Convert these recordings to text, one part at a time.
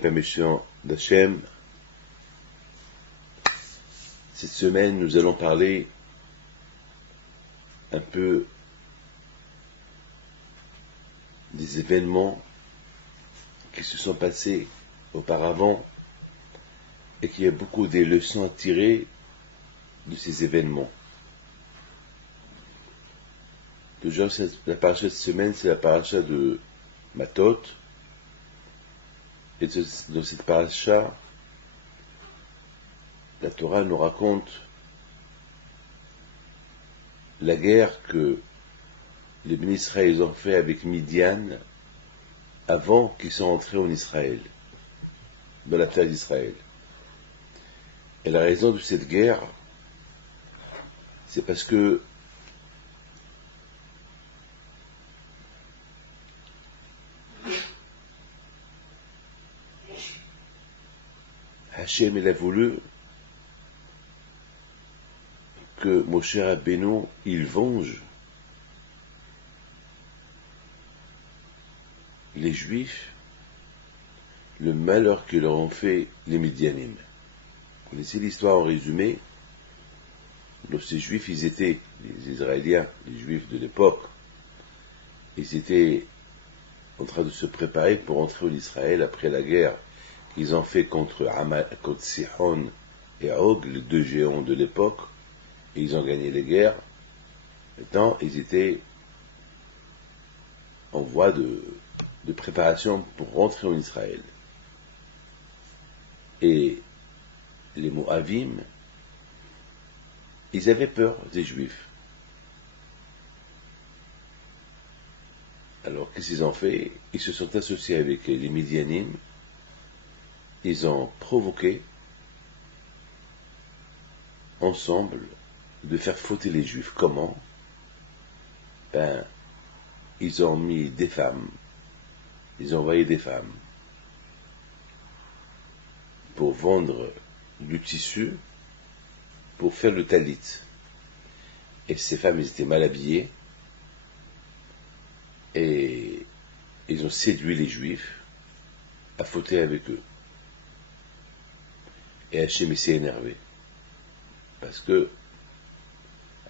permission d'Hachem, cette semaine nous allons parler un peu des événements qui se sont passés auparavant et qu'il y a beaucoup des leçons à tirer de ces événements. Déjà, la paracha de cette semaine, c'est la paracha de Matot. Et dans cette paracha, la Torah nous raconte la guerre que les bénis Israël ont fait avec Midian avant qu'ils soient entrés en Israël, dans la terre d'Israël. Et la raison de cette guerre, c'est parce que Hachem, il a voulu que Moshe Rabbeinu, il venge les Juifs, le malheur que leur ont fait les Midianim. Vous connaissez l'histoire en résumé? Donc, ces Juifs, ils étaient, les Israéliens, les Juifs de l'époque, ils étaient en train de se préparer pour entrer en Israël après la guerre qu'ils ont fait contre Sihon et Og, les deux géants de l'époque, et ils ont gagné les guerres. Maintenant, ils étaient en voie de préparation pour rentrer en Israël. Et les Moavim, ils avaient peur des Juifs. Alors, qu'est-ce qu'ils ont fait? Ils se sont associés avec les Midianim. Ils ont provoqué ensemble de faire fauter les Juifs. Comment? Ils ont mis des femmes, ils ont envoyé des femmes pour vendre du tissu pour faire le talit. Et ces femmes, elles étaient mal habillées et ils ont séduit les Juifs à fauter avec eux. Et Hachem s'est énervé parce que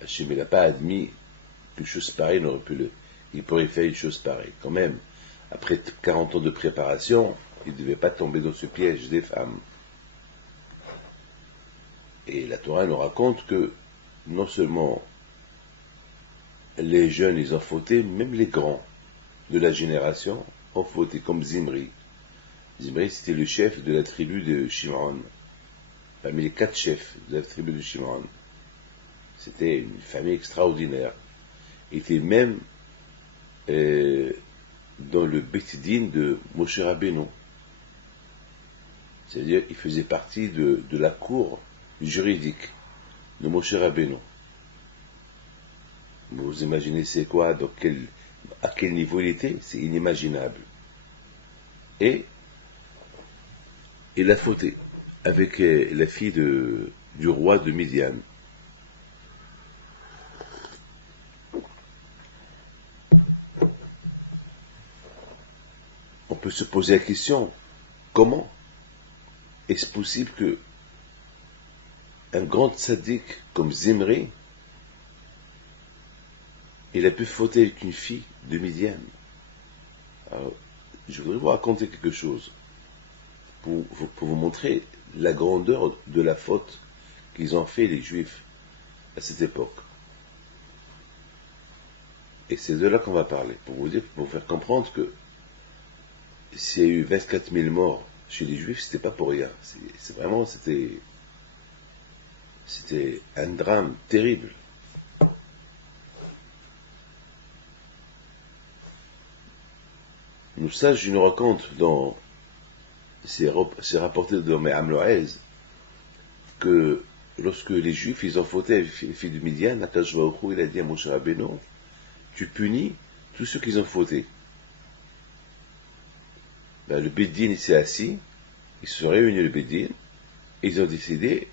Hachem n'a pas admis qu'une chose pareille n'aurait pu il pourrait faire une chose pareille. Quand même, après 40 ans de préparation, il ne devait pas tomber dans ce piège des femmes. Et la Torah nous raconte que non seulement les jeunes, ils ont fauté, même les grands de la génération ont fauté, comme Zimri. Zimri, c'était le chef de la tribu de Shimon, parmi les 4 chefs de la tribu de Shimon. C'était une famille extraordinaire. Il était même dans le Beit Din de Moshe Rabbeinu. C'est-à-dire, il faisait partie de la cour juridique de Moshe Rabbeinu. Vous imaginez c'est quoi, à quel niveau il était? C'est inimaginable. Et il a fauté avec la fille du roi de Midian. On peut se poser la question, comment est-ce possible que un grand tzaddik comme Zimri, il a pu fauter avec une fille de Midian? Alors, je voudrais vous raconter quelque chose pour vous montrer la grandeur de la faute qu'ils ont fait les Juifs à cette époque. Et c'est de là qu'on va parler, pour vous faire comprendre que s'il y a eu 24 000 morts chez les Juifs, c'était pas pour rien. C'était un drame terrible. Nous sages nous racontent c'est rapporté dans Me'am Lo'ez que lorsque les Juifs ils ont fauté avec les filles de Midian, Akadosh Baruch Hu, il a dit à Moshe Rabbeinu, tu punis tous ceux qui ont fauté. Le Beit Din s'est assis, ils se sont réunis le Beit Din, et ils ont décidé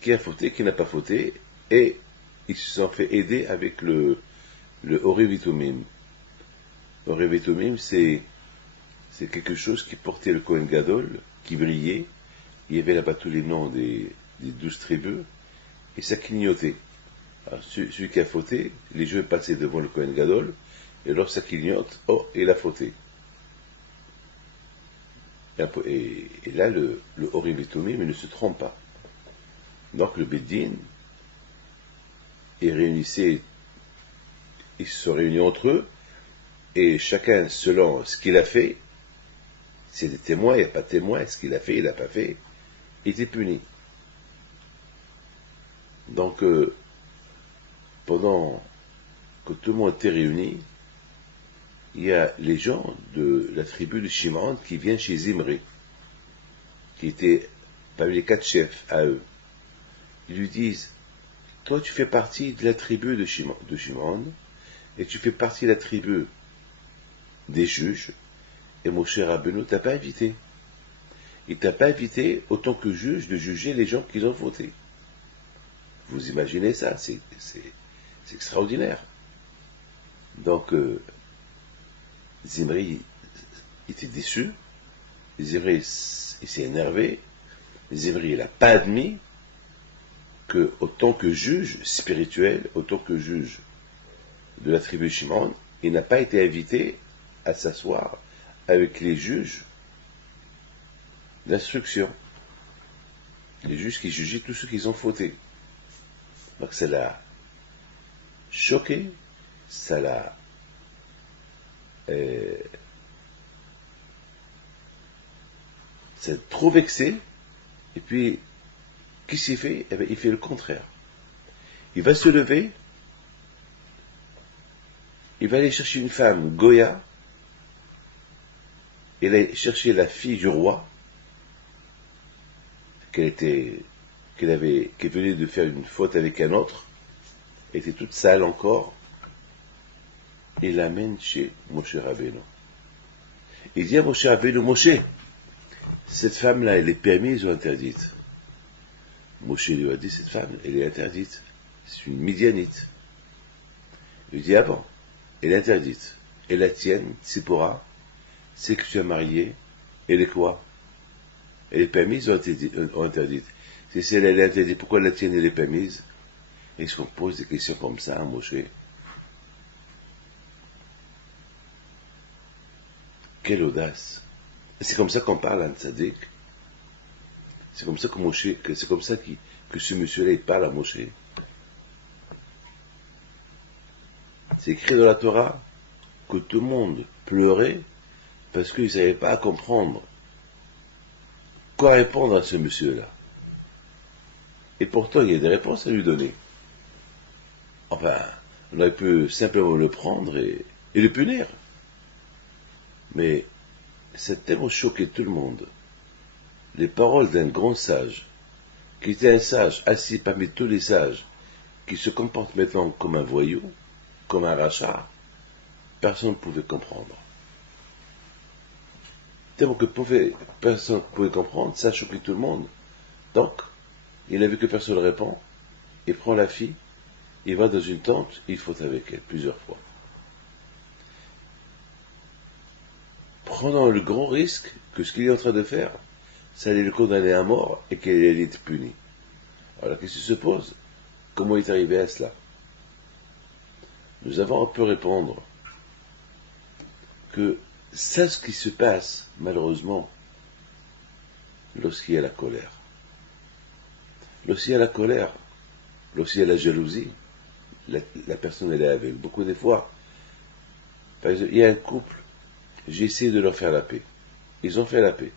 qui a fauté, qui n'a pas fauté, et ils se sont fait aider avec le Oré Vitumim. Oré Vitumim, c'est c'est quelque chose qui portait le Kohen Gadol, qui brillait. Il y avait là-bas tous les noms des 12 tribus, et ça clignotait. Alors, celui qui a fauté, les jeux passaient devant le Kohen Gadol, et alors ça clignote, oh, il a fauté. Et là, le Orim et Tumim, il ne se trompe pas. Donc le Beddin, ils se sont réunis entre eux, et chacun, selon ce qu'il a fait, s'il y a des témoins, il n'y a pas de témoins, ce qu'il a fait, il n'a pas fait, il était puni. Donc, pendant que tout le monde était réuni, il y a les gens de la tribu de Shimon qui viennent chez Zimri, qui était parmi les 4 chefs à eux. Ils lui disent, toi tu fais partie de la tribu de Shimon, et tu fais partie de la tribu des juges, et Moshe Rabbeinu t'a pas invité. Il t'a pas invité, autant que juge, de juger les gens qui ont voté. Vous imaginez ça, c'est extraordinaire. Donc, Zimri était déçu, Zimri il s'est énervé, Zimri il n'a pas admis que, autant que juge spirituel, autant que juge de la tribu Shimon, il n'a pas été invité à s'asseoir avec les juges d'instruction, les juges qui jugeaient tous ceux qui ont fauté. Donc ça l'a choqué, ça l'a trop vexé, et puis qu'est-ce qu'il fait? Eh bien, il fait le contraire. Il va se lever, il va aller chercher une femme Goya, il va chercher la fille du roi, qui venait de faire une faute avec un autre, était toute sale encore, et l'amène chez Moshe Rabbeinu. Il dit à Moshe Rabbeinu, Moshe, cette femme-là, elle est permise ou interdite? Moshe lui a dit, cette femme, elle est interdite. C'est une Midianite. Il dit, ah bon, elle est interdite. Et la tienne, Tzipora, c'est que tu as marié, elle est quoi? Elle est permise ou interdite? Si celle elle est interdite, pourquoi la tienne, elle est permise? Et ils se posent des questions comme ça à Moshe. Quelle audace! C'est comme ça qu'on parle à un tzaddik. C'est comme ça que ce monsieur-là il parle à Moshe. C'est écrit dans la Torah que tout le monde pleurait parce qu'il ne savait pas comprendre quoi répondre à ce monsieur-là. Et pourtant, il y a des réponses à lui donner. Enfin, on aurait pu simplement le prendre et le punir. Mais ça a tellement choqué tout le monde. Les paroles d'un grand sage, qui était un sage assis parmi tous les sages, qui se comporte maintenant comme un voyou, comme un rachat, personne ne pouvait comprendre. Tellement que personne ne pouvait comprendre, ça a choqué tout le monde. Donc, il a vu que personne ne répond, il prend la fille, il va dans une tente, il faut avec elle plusieurs fois. Prenant le grand risque que ce qu'il est en train de faire, ça allait le condamner à mort et qu'il allait être puni. Alors, qu'est-ce qui se pose? Comment il est arrivé à cela? Nous avons un peu répondre que c'est ce qui se passe, malheureusement, lorsqu'il y a la colère. Lorsqu'il y a la colère, lorsqu'il y a la jalousie, la personne elle est avec. Beaucoup de fois, par exemple, il y a un couple, j'ai essayé de leur faire la paix. Ils ont fait la paix.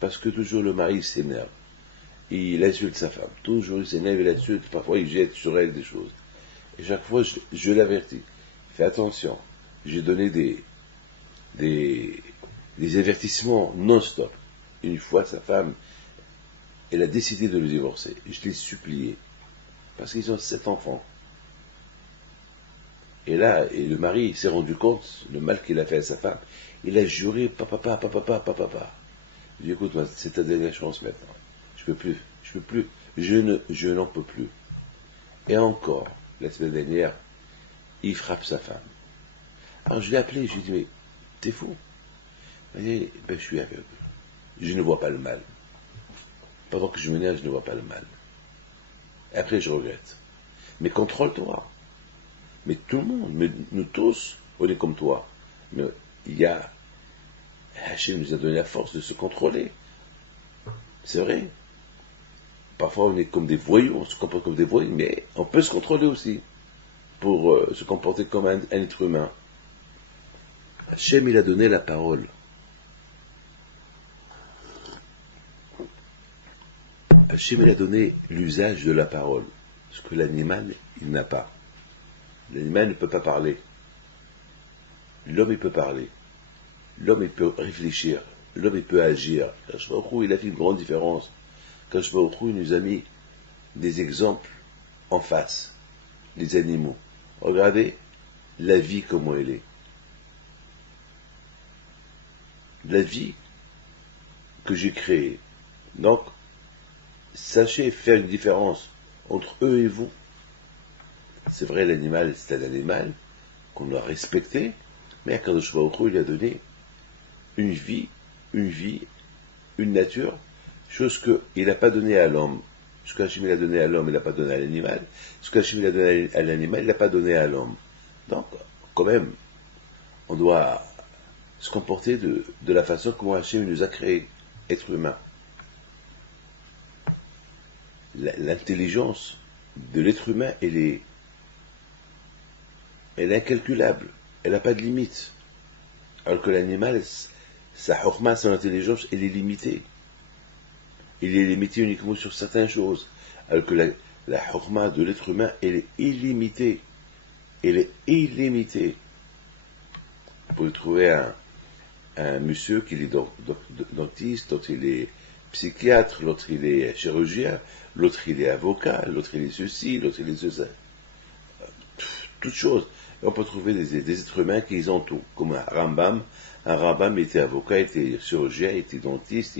Parce que toujours le mari s'énerve. Il insulte sa femme. Toujours il s'énerve, il l'insulte. Parfois il jette sur elle des choses. Et chaque fois je l'avertis. Fais attention. J'ai donné des avertissements non-stop. Une fois, sa femme, elle a décidé de le divorcer. Et je l'ai supplié. Parce qu'ils ont 7 enfants. Et là, le mari s'est rendu compte, le mal qu'il a fait à sa femme. Il a juré, papa. Je lui ai dit, écoute, moi, c'est ta dernière chance maintenant. Je peux plus, je n'en peux plus. Et encore, la semaine dernière, il frappe sa femme. Alors je l'ai appelé, je lui ai dit, mais t'es fou. Et ben, je suis aveugle. Je ne vois pas le mal. Pendant que je m'énerve, je ne vois pas le mal. Et après, je regrette. Mais contrôle-toi. Mais tout le monde, mais nous tous, on est comme toi. Mais il y a... Hachem nous a donné la force de se contrôler. C'est vrai. Parfois, on est comme des voyous, on se comporte comme des voyous, mais on peut se contrôler aussi pour se comporter comme un être humain. Hachem, il a donné la parole. Hachem, il a donné l'usage de la parole. Ce que l'animal, il n'a pas. L'animal ne peut pas parler. L'homme, il peut parler. L'homme, il peut réfléchir. L'homme, il peut agir. Kadosh Baruch Hu, il a fait une grande différence. Kadosh Baruch Hu, il nous a mis des exemples en face. Les animaux. Regardez la vie, comment elle est. La vie que j'ai créée. Donc, sachez faire une différence entre eux et vous. C'est vrai, l'animal, c'est un animal qu'on doit respecter, mais Kadosh Baruch Hu, il a donné une vie, une nature, chose qu'il n'a pas donnée à l'homme. Ce qu'Hachem a donné à l'homme, il n'a pas donné à l'animal. Ce qu'Hachem a donné à l'animal, il n'a pas donné à l'homme. Donc, quand même, on doit se comporter de la façon comment Hachem nous a créés, être humains. L'intelligence de l'être humain, elle est incalculable. Elle n'a pas de limite. Alors que l'animal, sa chokhma, son intelligence, elle est limitée. Il est limité uniquement sur certaines choses. Alors que la chokhma de l'être humain, elle est illimitée. Elle est illimitée. Vous pouvez trouver un monsieur qui est dentiste, l'autre il est psychiatre, l'autre il est chirurgien, l'autre il est avocat, l'autre il est ceci, l'autre il est ceci. Toutes choses. Et on peut trouver des êtres humains qui ont tout, comme un Rambam. Un Rambam était avocat, était chirurgien, était dentiste,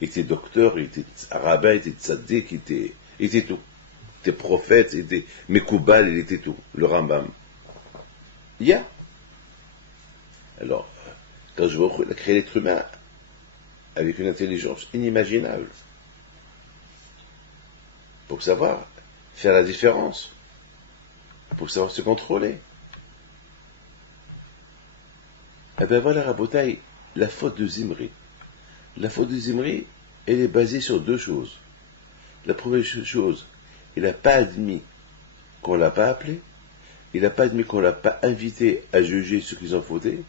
était docteur, était rabbin, était tzaddik, était tout. Il était prophète, il était Mekoubal, il était tout. Le Rambam. Il y a. Alors, quand je vois qu'il a créé l'être humain avec une intelligence inimaginable, pour savoir faire la différence, pour savoir se contrôler. Eh bien voilà, Rabotaï, la faute de Zimri. La faute de Zimri, elle est basée sur deux choses. La première chose, il n'a pas admis qu'on ne l'a pas appelé, il n'a pas admis qu'on ne l'a pas invité à juger ce qu'ils ont fauté,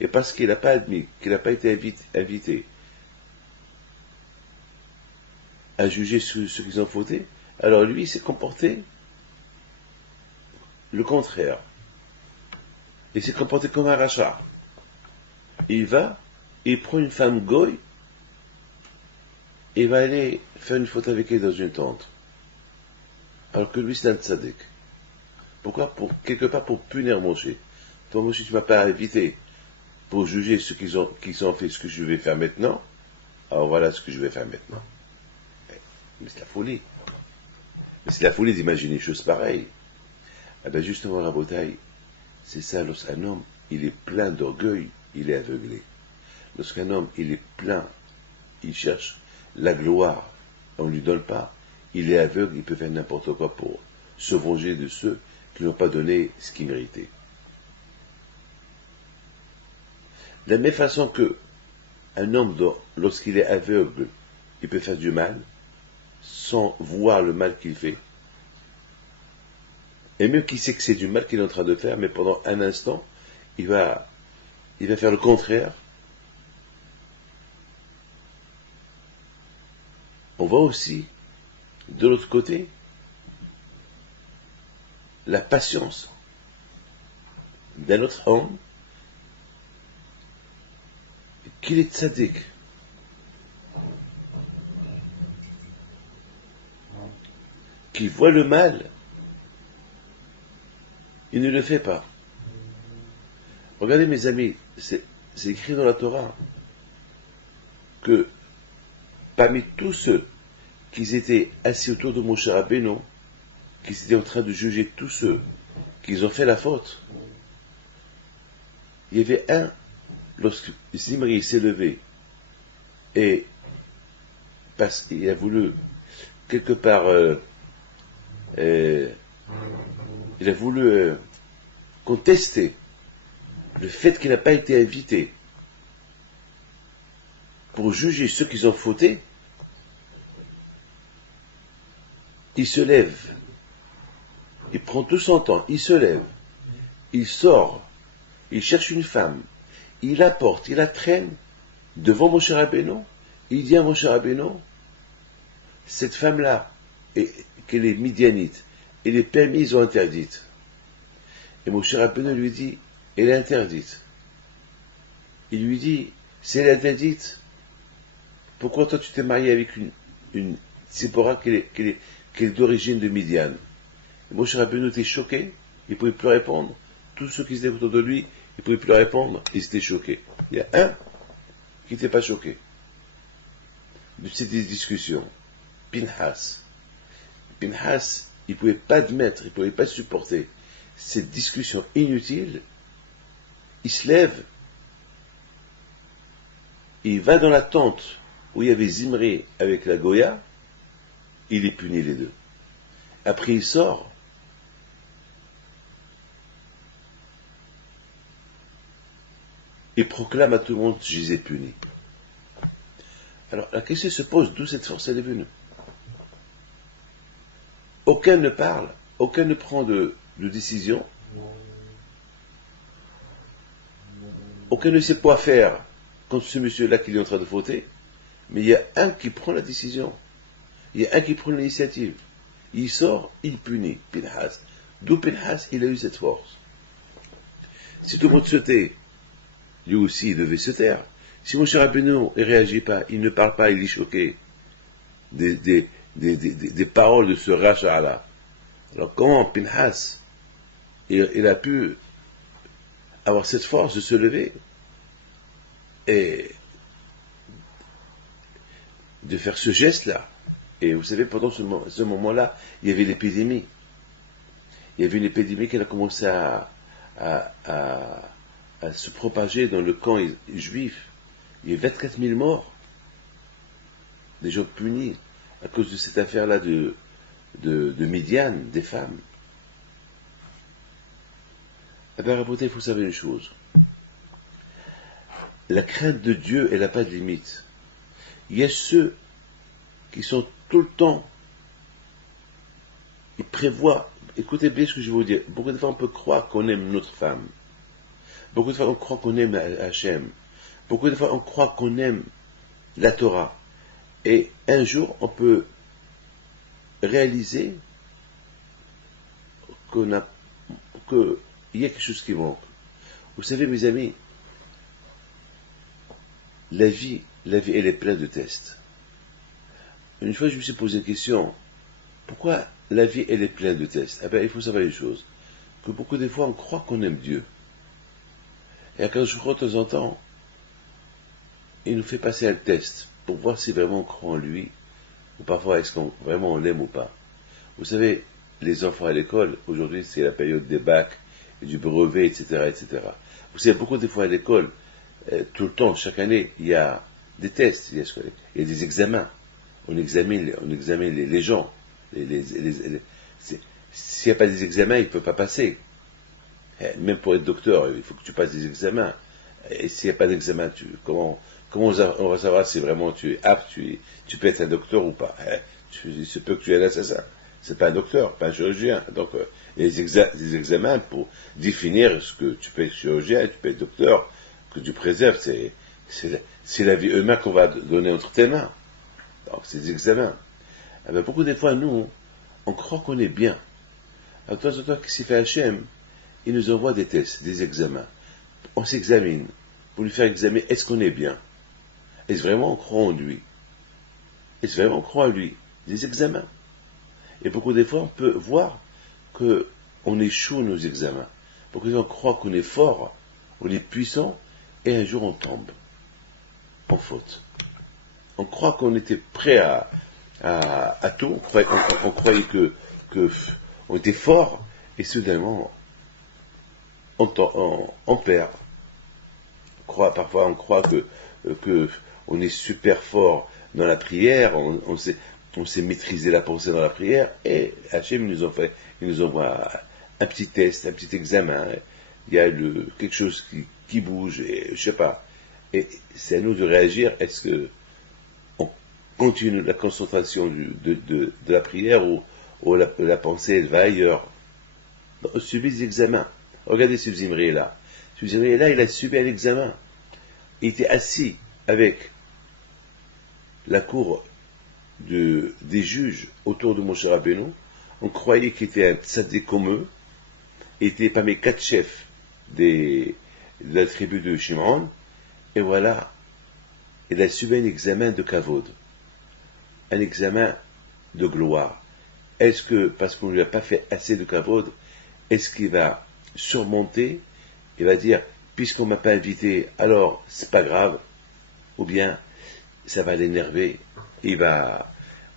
et parce qu'il n'a pas admis qu'il n'a pas été invité à juger ce qu'ils ont fauté, alors lui, il s'est comporté le contraire. Il s'est comporté comme un rachat. Il prend une femme goy, il va aller faire une faute avec elle dans une tente. Alors que lui, c'est un tzaddik. Pourquoi? Quelque part pour punir Moshe. Toi, Moshe, tu ne m'as pas invité pour juger ce qu'ils ont fait, ce que je vais faire maintenant. Alors voilà ce que je vais faire maintenant. Mais c'est la folie. Mais c'est la folie d'imaginer une chose pareille. Eh bien justement, la bataille, c'est ça, lorsqu'un homme, il est plein d'orgueil, il est aveuglé. Lorsqu'un homme, il est plein, il cherche la gloire, on ne lui donne pas, il est aveugle, il peut faire n'importe quoi pour se venger de ceux qui n'ont pas donné ce qu'il méritait. De la même façon que un homme, lorsqu'il est aveugle, il peut faire du mal, sans voir le mal qu'il fait, et même qu'il sait que c'est du mal qu'il est en train de faire, mais pendant un instant, il va faire le contraire. On voit aussi, de l'autre côté, la patience d'un autre homme qu'il est tzaddik, qui voit le mal, il ne le fait pas. Regardez mes amis, c'est écrit dans la Torah que parmi tous ceux qui étaient assis autour de Moshe Rabbeinu, qui étaient en train de juger tous ceux qui ont fait la faute, il y avait un, lorsque Zimri s'est levé et il a voulu quelque part il a voulu contester le fait qu'il n'a pas été invité pour juger ceux qui ont fauté, il se lève, il prend tout son temps, il se lève, il sort, il cherche une femme, il la porte, il la traîne devant Moshe Rabbeinu, il dit à Moshe Rabbeinu, cette femme-là, qu'elle est midianite, elle est permise ou interdite. Et Moshe Rabbeinu lui dit, elle est interdite. Il lui dit, si elle est interdite, pourquoi toi tu t'es marié avec une Tsipora qui est d'origine de Midian? Et Moshe Rabbeinu était choqué, il ne pouvait plus répondre. Tous ceux qui étaient autour de lui, ils ne pouvaient plus répondre, ils étaient choqués. Il y a un qui n'était pas choqué de ces discussions, Pinhas. Pinhas, il ne pouvait pas admettre, il ne pouvait pas supporter cette discussion inutile. Il se lève, il va dans la tente où il y avait Zimri avec la Goya, il les punit les deux. Après il sort, il proclame à tout le monde, je les ai punis. Alors la question se pose, d'où cette force elle est venue? Aucun ne parle, aucun ne prend de décision, aucun ne sait quoi faire contre ce monsieur-là qui est en train de fauter, mais il y a un qui prend la décision, il y a un qui prend l'initiative, il sort, il punit, Pinhas. D'où Pinhas, il a eu cette force. Si tout le monde se tait, lui aussi il devait se taire. Si Moshe Rabbeinu ne réagit pas, il ne parle pas, il est choqué des paroles de ce Racha-là. Alors comment Pinhas il a pu avoir cette force de se lever et de faire ce geste-là? Et vous savez, pendant ce moment-là, il y avait l'épidémie. Il y avait une épidémie qui a commencé à se propager dans le camp juif. Il y a 24 000 morts, des gens punis à cause de cette affaire-là de Midian, des femmes. Eh bien, il faut savoir une chose. La crainte de Dieu, elle n'a pas de limite. Il y a ceux qui sont tout le temps, ils prévoient, écoutez bien ce que je vais vous dire, beaucoup de fois on peut croire qu'on aime notre femme, beaucoup de fois on croit qu'on aime Hachem, beaucoup de fois on croit qu'on aime la Torah, et un jour on peut réaliser qu'il y a quelque chose qui manque. Vous savez mes amis, la vie elle est pleine de tests. Une fois je me suis posé la question, pourquoi la vie elle est pleine de tests? Eh bien il faut savoir une chose, que beaucoup de fois on croit qu'on aime Dieu. Et quand je crois de temps en temps, il nous fait passer un test pour voir si vraiment on croit en lui, ou parfois est-ce qu'on vraiment on l'aime ou pas. Vous savez, les enfants à l'école, aujourd'hui c'est la période des bacs, et du brevet, etc., etc. Vous savez, beaucoup de fois à l'école, tout le temps, chaque année, il y a des tests, il y a des examens. On examine les gens. S'il n'y a pas des examens, il ne peut pas passer. Même pour être docteur, il faut que tu passes des examens. Et s'il n'y a pas d'examen, comment on va savoir si vraiment tu es apte, tu peux être un docteur ou pas? Il se peut que tu es un assassin. C'est pas un docteur, pas un chirurgien. Donc, les examens pour définir ce que tu peux être chirurgien, tu peux être docteur, que tu préserves, c'est la vie humaine qu'on va donner entre tes mains. Donc, c'est des examens. Eh bien, beaucoup de fois, nous, on croit qu'on est bien. Alors, de temps en temps, qu'est-ce qu'il fait Hachem? Il nous envoie des tests, des examens. On s'examine pour lui faire examiner, est-ce qu'on est bien? Est-ce vraiment on croit en lui? Est-ce vraiment on croit en lui? Des examens. Et beaucoup de fois, on peut voir qu'on échoue nos examens. Beaucoup de fois, on croit qu'on est fort, on est puissant, et un jour on tombe en faute. On croit qu'on était prêt à tout, on croyait qu'on était fort, et soudainement, on perd. parfois on croit que on est super fort dans la prière, on sait maîtriser la pensée dans la prière, et Hachem il nous envoie un petit test, un petit examen. Il y a quelque chose qui bouge, et, je sais pas. Et c'est à nous de réagir. Est-ce que on continue la concentration de la prière, ou la pensée elle va ailleurs? On subit des examens. Regardez ce Zimri là. Ce Zimri là, il a subi un examen. Il était assis avec la cour des juges autour de Moshe Rabbeinu. On croyait qu'il était un tzaddik comme eux. Il était parmi 4 chefs de la tribu de Shimon. Et voilà, il a subi un examen de kavod, un examen de gloire. Est-ce que, parce qu'on ne lui a pas fait assez de kavod, est-ce qu'il va surmonter, il va dire, puisqu'on ne m'a pas invité, alors c'est pas grave, ou bien ça va l'énerver, il va,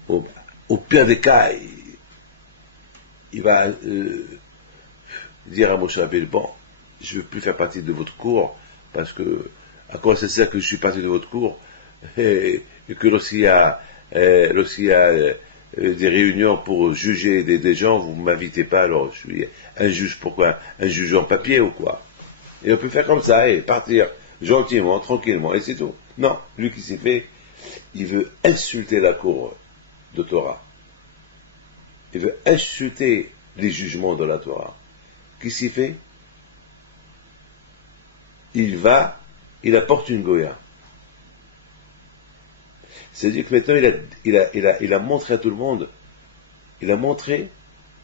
au pire des cas, il va dire à Moshe Rabbeinu, bon, je ne veux plus faire partie de votre cour, parce que à quoi ça sert que je suis parti de votre cour, et que lorsqu'il y a des réunions pour juger des gens, vous ne m'invitez pas, alors je suis un juge, pourquoi? Un juge en papier ou quoi? Et on peut faire comme ça et partir gentiment, tranquillement, et c'est tout. Non, lui qui s'est fait, il veut insulter la cour de Torah. Il veut insulter les jugements de la Torah. Qui s'y fait? Il apporte une goya. C'est-à-dire que maintenant il a montré à tout le monde, il a montré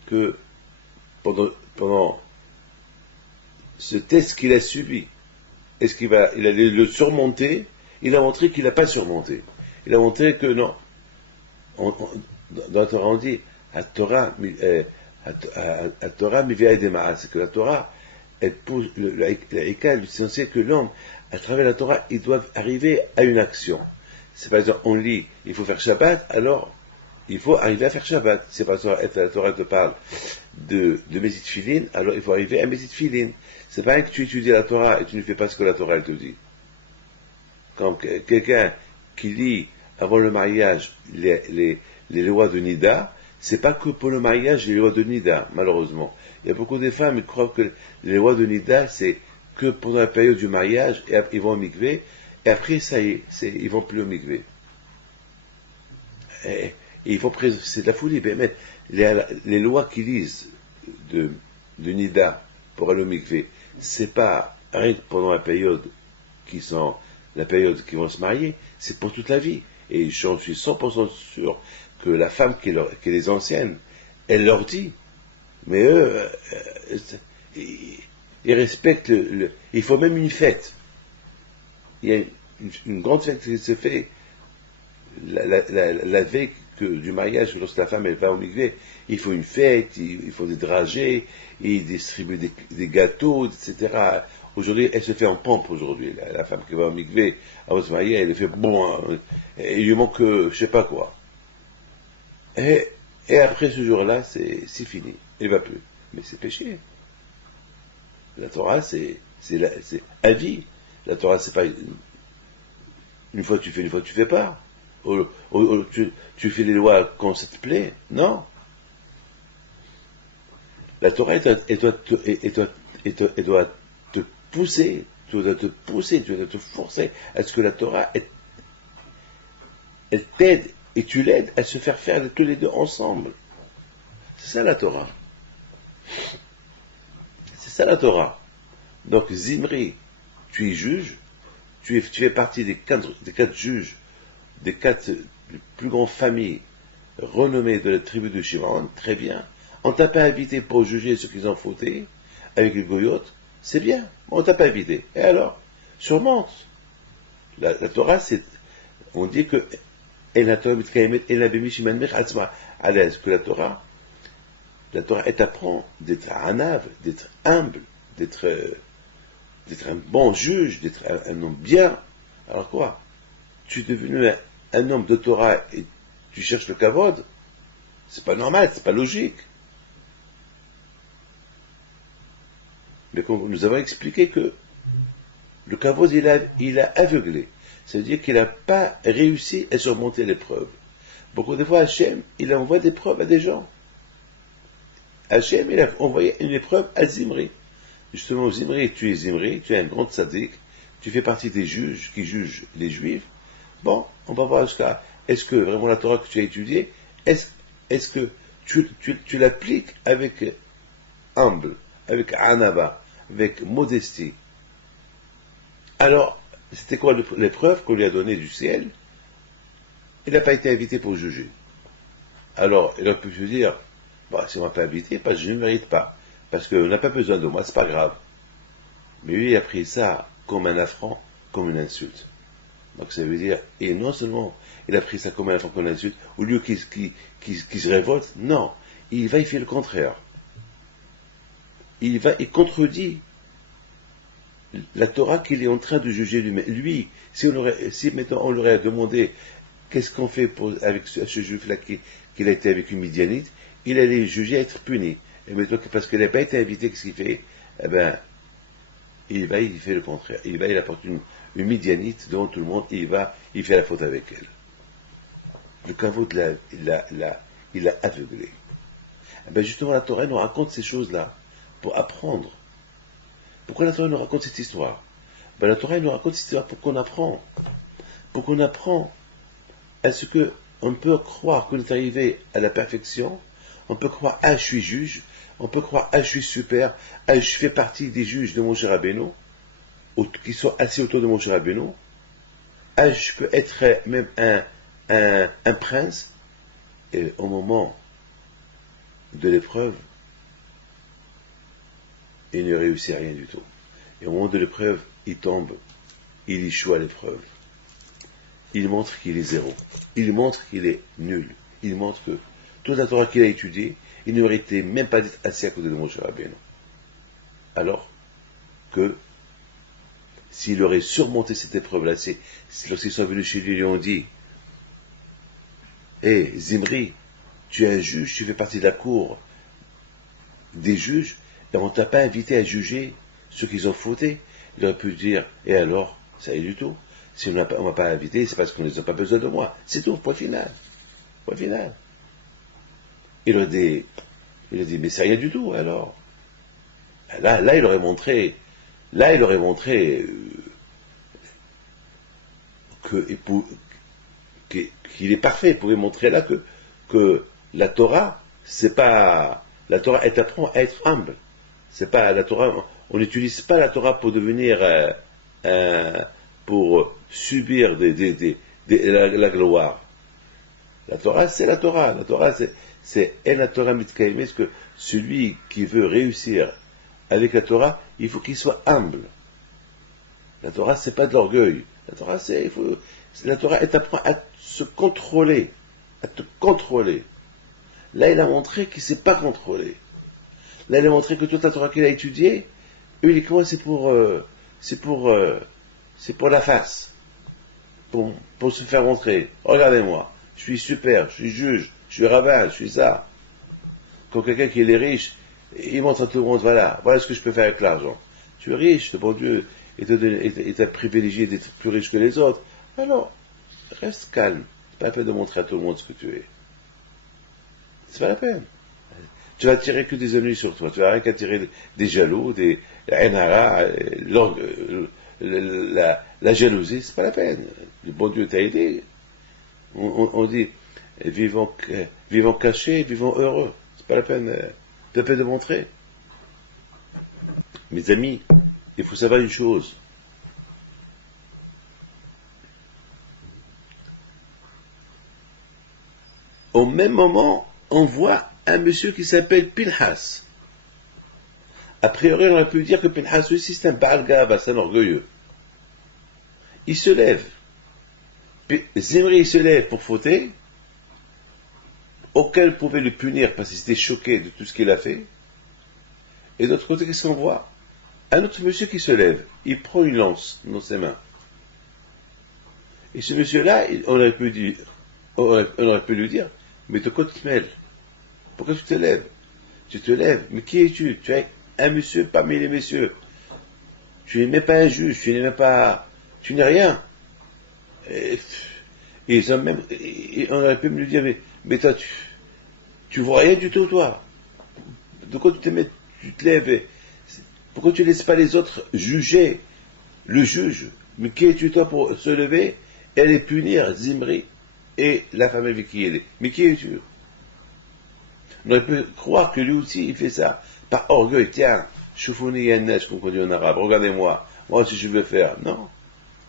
que pendant ce test qu'il a subi, est-ce qu'il allait le surmonter? Il a montré qu'il n'a pas surmonté. Il a montré que non. Dans la Torah on dit, à Torah mivia edema, c'est que la Torah, elle pousse, c'est censé que l'homme, à travers la Torah, il doit arriver à une action. C'est par exemple, on lit, il faut faire Shabbat, alors il faut arriver à faire Shabbat. C'est pas ça, la Torah te parle de Mesit Filin, alors il faut arriver à Mesit Filin. C'est pas que tu étudies la Torah et tu ne fais pas ce que la Torah elle te dit. Quand quelqu'un qui lit avant le mariage les lois de Nida, c'est pas que pour le mariage les lois de Nida, malheureusement. Il y a beaucoup de femmes qui croient que les lois de Nida, c'est que pendant la période du mariage, et ils vont au mikvé, et après, ça y est, ils vont plus au mikvé. Et c'est de la folie. Mais les lois qu'ils lisent de Nida pour aller au mikvé, c'est pas rien que pendant la période qui vont se marier, c'est pour toute la vie. Et j'en suis 100% sûr que la femme qui les ancienne, elle leur dit, mais eux, ils respectent il faut même une fête. Il y a une grande fête qui se fait la veille du mariage, lorsque la femme elle va au mikvé. Il faut une fête, il faut des dragées, ils distribuent des gâteaux, etc. Aujourd'hui, elle se fait en pompe aujourd'hui. La femme qui va au mikvé, avant de se marier, elle fait bon, il lui manque je sais pas quoi. Et après ce jour-là, c'est fini. Il ne va plus. Mais c'est péché. La Torah, c'est à vie. La Torah, c'est pas une fois tu fais, une fois tu fais pas. Tu fais les lois quand ça te plaît. Non. La Torah, elle doit te pousser, tu dois te forcer à ce que la Torah, elle t'aide et tu l'aides à se faire tous les deux ensemble. C'est ça la Torah. C'est ça la Torah. Donc Zimri, tu es juge, tu fais partie des quatre juges, des 4 plus grandes familles renommées de la tribu de Shimon, très bien. On t'a pas invité pour juger ceux qui ont fauté avec les goyotes, c'est bien, on t'a pas invité. Et alors, surmonte. La Torah, on dit que que la Torah, elle t'apprend d'être anav, d'être humble, d'être un bon juge, d'être un homme bien. Alors quoi? Tu es devenu un homme de Torah et tu cherches le kavod? C'est pas normal, c'est pas logique. Mais nous avons expliqué que Le kavod, il a aveuglé. C'est-à-dire qu'il n'a pas réussi à surmonter l'épreuve. Beaucoup de fois, Hachem, il envoie des preuves à des gens. Hachem, il a envoyé une épreuve à Zimri. Justement, Zimri, tu es un grand tzaddik, tu fais partie des juges qui jugent les juifs. Bon, on va voir jusqu'à, est-ce que vraiment la Torah que tu as étudiée, est-ce que tu l'appliques avec humble, avec anava, avec modestie. Alors, c'était quoi l'épreuve qu'on lui a donnée du ciel? Il n'a pas été invité pour juger. Alors, il a pu se dire, bah, si on ne m'a pas invité, parce que je ne mérite pas, parce qu'on n'a pas besoin de moi, c'est pas grave. Mais lui, il a pris ça comme un affront, comme une insulte. Donc ça veut dire, et non seulement il a pris ça comme un affront, comme une insulte, au lieu qu'il se révolte, non, il fait le contraire. Il contredit la Torah qu'il est en train de juger lui-même. Lui, si maintenant on lui aurait demandé qu'est-ce qu'on fait avec ce juif-là qu'il a été avec une Midianite, il allait juger être puni. Et maintenant, parce qu'il n'a pas été invité, qu'est-ce qu'il fait? Eh bien, il fait le contraire. Il apporte une Midianite devant tout le monde, il fait la faute avec elle. Le kavod, il l'a aveuglé. Eh bien, justement, la Torah nous raconte ces choses-là pour apprendre. Pourquoi la Torah nous raconte cette histoire? Ben, la Torah nous raconte cette histoire pour qu'on apprend. Pour qu'on apprend à ce que on peut croire qu'on est arrivé à la perfection, on peut croire, ah, je suis juge, on peut croire, ah, je suis super, ah, je fais partie des juges de Moshe Rabbeinu, qui sont assis autour de Moshe Rabbeinu, ah, je peux être même un prince, et au moment de l'épreuve, il ne réussit rien du tout. Et au moment de l'épreuve, il tombe, il échoue à l'épreuve. Il montre qu'il est zéro. Il montre qu'il est nul. Il montre que toute la Torah qu'il a étudiée, il ne méritait même pas d'être assis à côté de Moshe Rabbeinu. Alors que s'il aurait surmonté cette épreuve-là, lorsqu'ils sont venus chez lui, ils lui ont dit, hé, Zimri, tu es un juge, tu fais partie de la cour des juges, et on ne t'a pas invité à juger ceux qui ont fauté. Il aurait pu dire, et alors, ça y est du tout. Si on ne m'a pas invité, c'est parce qu'on n'a pas besoin de moi. C'est tout, point final. Point final. Il a dit, mais c'est rien du tout, alors. Là, il aurait montré qu'il est parfait. Il pouvait montrer là que la Torah, la Torah, elle t'apprend à être humble. C'est pas la Torah, on n'utilise pas la Torah pour devenir, pour subir la gloire. La Torah, c'est la Torah. La Torah, c'est la Torah mitkayim, que celui qui veut réussir avec la Torah, il faut qu'il soit humble. La Torah, c'est pas de l'orgueil. La Torah, la Torah, elle t'apprend à se contrôler, à te contrôler. Là, il a montré qu'il ne s'est pas contrôlé. Là, il a montré que toute la Torah qu'il a étudiée, uniquement, c'est pour la face. Pour se faire montrer. Regardez-moi, je suis super, je suis juge, je suis rabbin, je suis ça. Quand quelqu'un qui est riche, il montre à tout le monde, voilà ce que je peux faire avec l'argent. Tu es riche, le bon Dieu t'a privilégié d'être plus riche que les autres. Alors, reste calme. C'est pas la peine de montrer à tout le monde ce que tu es. C'est pas la peine. Tu vas attirer que des ennuis sur toi. Tu vas rien qu'attirer des jaloux, des hainara, la jalousie. C'est pas la peine. Le bon Dieu t'a aidé. On dit vivons cachés, vivons heureux. C'est pas la peine de montrer. Mes amis, il faut savoir une chose. Au même moment, on voit un monsieur qui s'appelle Pinhas. A priori, on aurait pu dire que Pinhas aussi c'est un Baal Gava, c'est un orgueilleux. Il se lève. Zimri, il se lève pour fauter, auquel pouvait le punir parce qu'il était choqué de tout ce qu'il a fait. Et de l'autre côté, qu'est-ce qu'on voit? Un autre monsieur qui se lève, il prend une lance dans ses mains. Et ce monsieur-là, on aurait pu lui dire, mais de quoi tu te mêles? Pourquoi tu te lèves? Tu te lèves, mais qui es-tu? Tu es un monsieur parmi les messieurs. Tu n'es même pas un juge, tu n'es même pas... Tu n'es rien. Et ils ont même... on aurait pu me lui dire, mais toi, tu vois rien du tout, toi. De quoi tu te mets, tu te lèves pourquoi tu ne laisses pas les autres juger le juge? Mais qui es-tu toi pour se lever et aller punir Zimri et la femme avec qui elle est? Mais qui es-tu? On aurait pu croire que lui aussi il fait ça par orgueil. Tiens, choufouni yannesh, comme on dit en arabe, regardez-moi, moi aussi je veux faire. Non,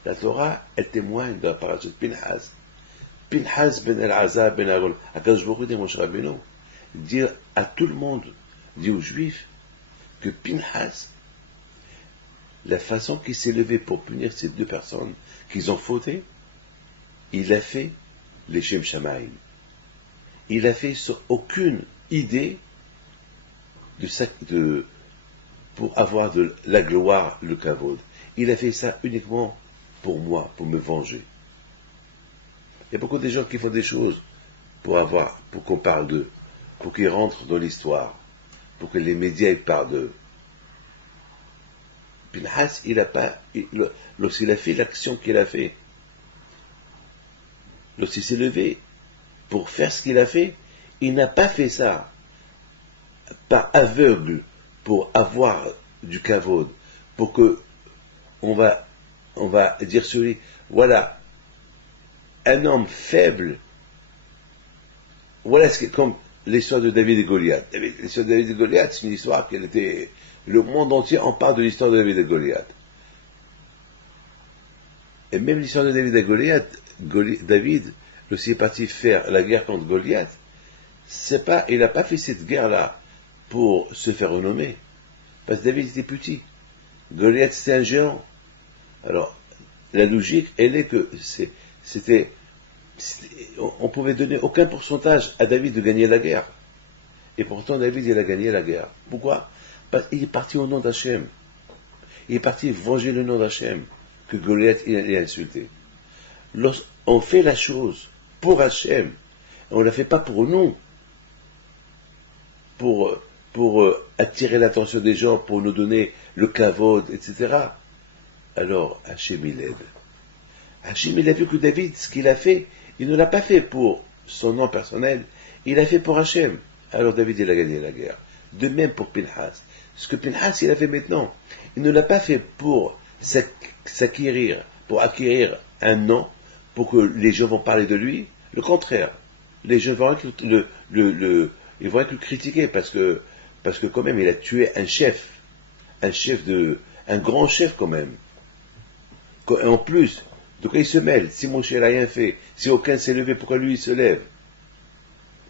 la Torah, elle témoigne de la parashat Pinhas. Pinhas ben el-Azar ben Aaron, Akadosh Baruch Hu dit Moshe Rabbeinu, dire à tout le monde, dit aux Juifs, que Pinhas, la façon qu'il s'est levé pour punir ces deux personnes qu'ils ont fauté, il a fait les Shem Shamaim. Il a fait sur aucune idée pour avoir de la gloire, le kavod. Il a fait ça uniquement pour moi, pour me venger. Il y a beaucoup de gens qui font des choses pour qu'on parle d'eux, pour qu'ils rentrent dans l'histoire, pour que les médias parlent d'eux. Pinhas, lorsqu'il a fait l'action qu'il a fait, lorsqu'il s'est levé pour faire ce qu'il a fait, il n'a pas fait ça par aveugle pour avoir du kavod, pour que on va dire sur lui, voilà, un homme faible, voilà comme l'histoire de David et Goliath. L'histoire de David et Goliath, c'est une histoire qu'elle était... Le monde entier en parle de l'histoire de David et Goliath. Et même l'histoire de David et Goliath, David, lorsqu'il est parti faire la guerre contre Goliath, il n'a pas fait cette guerre-là pour se faire renommer. Parce que David était petit. Goliath, c'était un géant. Alors, la logique, elle est que on pouvait donner aucun pourcentage à David de gagner la guerre. Et pourtant, David, il a gagné la guerre. Pourquoi? Parce qu'il est parti au nom d'Hachem. Il est parti venger le nom d'Hachem que Goliath il a insulté. Lorsqu'on fait la chose pour Hachem, on ne la fait pas pour nous, pour attirer l'attention des gens, pour nous donner le kavod, etc. Alors, Hachem, il aide. Hachem, il a vu que David, ce qu'il a fait, il ne l'a pas fait pour son nom personnel, il l'a fait pour Hachem. Alors David, il a gagné la guerre. De même pour Pinhas. Ce que Pinhas, il a fait maintenant, il ne l'a pas fait pour acquérir un nom, pour que les gens vont parler de lui. Le contraire. Les gens vont ils vont être critiqués parce que quand même, il a tué un grand chef quand même. En plus, de quoi il se mêle? Si Moshe n'a rien fait, si aucun s'est levé, pourquoi lui il se lève?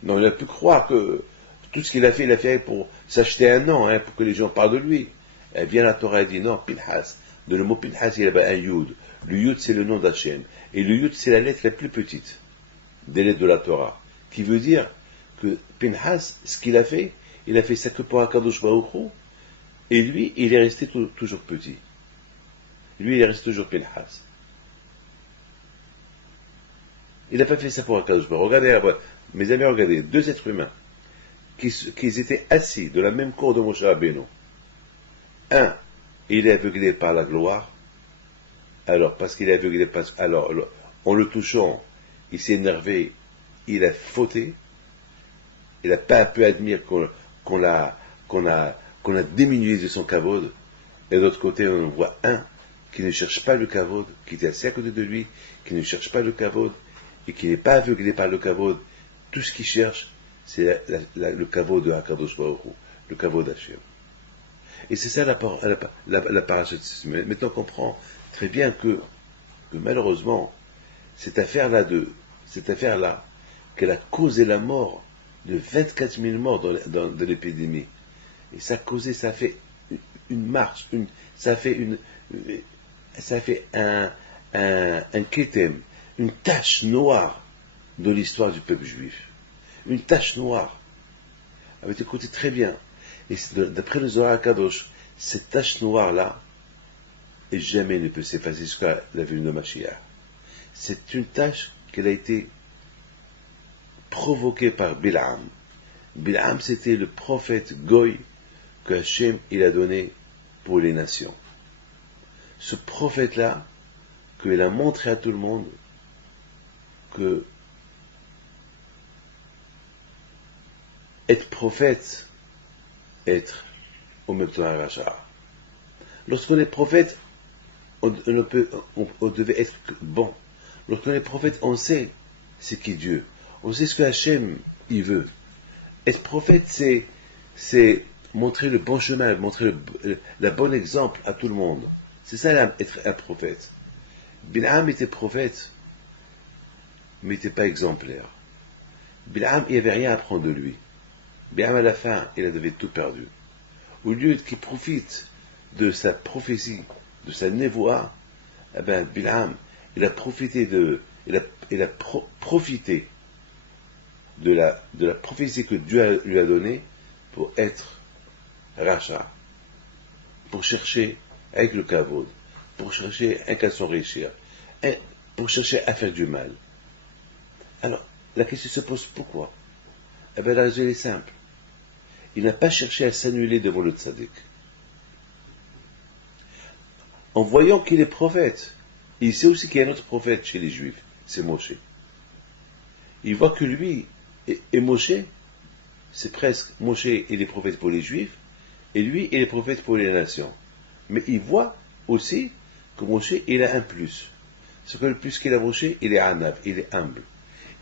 Non, il a pu croire que tout ce qu'il a fait, il a fait pour s'acheter un nom, pour que les gens parlent de lui. Eh bien, la Torah dit non, Pinhas. De le mot Pinhas, il y avait un Yud. Le Yud, c'est le nom d'Hachem. Et le Yud, c'est la lettre la plus petite des lettres de la Torah. Qui veut dire que Pinhas, ce qu'il a fait, il a fait ça que pour Akadosh Baruch Hu. Et lui, il est resté toujours petit. Lui, il reste toujours Pinhas. Il n'a pas fait ça pour Akadosh Baruch Hu. Regardez, mes amis, regardez, deux êtres humains qui étaient assis de la même cour de Moshe Rabbeinu. Un, il est aveuglé par la gloire. Alors, parce qu'il est aveuglé, en le touchant, il s'est énervé, il a fauté. Il n'a pas pu admettre qu'on a diminué de son kavod. Et de l'autre côté, on voit un qui ne cherche pas le kavod, qui est assis à côté de lui, qui ne cherche pas le kavod, et qui n'est pas aveuglé par le kavod. Tout ce qu'il cherche, c'est le kavod de Hakadosh Baruch Hu, le kavod d'Hachem. Et c'est ça la parashat. Maintenant, on comprend très bien que malheureusement, cette affaire-là, qu'elle a causé la mort de 24 000 morts dans l'épidémie. Et ça a fait une marche, ça a fait un kétem, une tache noire de l'histoire du peuple juif. Une tache noire. Avec écoutez très bien. Et d'après le Zohar Kadosh, cette tache noire-là, et jamais ne peut s'effacer jusqu'à la venue de Mashiach. C'est une tache qui a été provoquée par Bilam. Bilam, c'était le prophète Goy que Hachem il a donné pour les nations. ce prophète-là, qu'il a montré à tout le monde que être prophète, être au même temps un rachat. Lorsqu'on est prophète, on devait être bon. Lorsqu'on est prophète, on sait ce qu'est Dieu. On sait ce que Hachem il veut. Être prophète, c'est montrer le bon chemin, montrer le bon exemple à tout le monde. C'est ça être un prophète. Bil'am était prophète, mais il n'était pas exemplaire. Bil'am, il n'y avait rien à apprendre de lui. Bil'am, à la fin, il avait tout perdu. Au lieu qu'il profite de sa prophétie, de sa névoie, eh ben, Bil'am, il a profité profité de la prophétie que Dieu lui a donnée pour être rachat, pour chercher avec le kavod, pour chercher un qu'à s'enrichir, pour chercher à faire du mal. Alors, la question se pose pourquoi? Eh bien, la raison est simple. Il n'a pas cherché à s'annuler devant le tzaddik. En voyant qu'il est prophète, il sait aussi qu'il y a un autre prophète chez les Juifs, c'est Moshe. Il voit que lui et Moshe, c'est presque, Moshe il est prophète pour les Juifs, et lui il est prophète pour les nations. Mais il voit aussi que Moshe il a un plus. C'est que le plus qu'il a Moshe, il est anav, il est humble.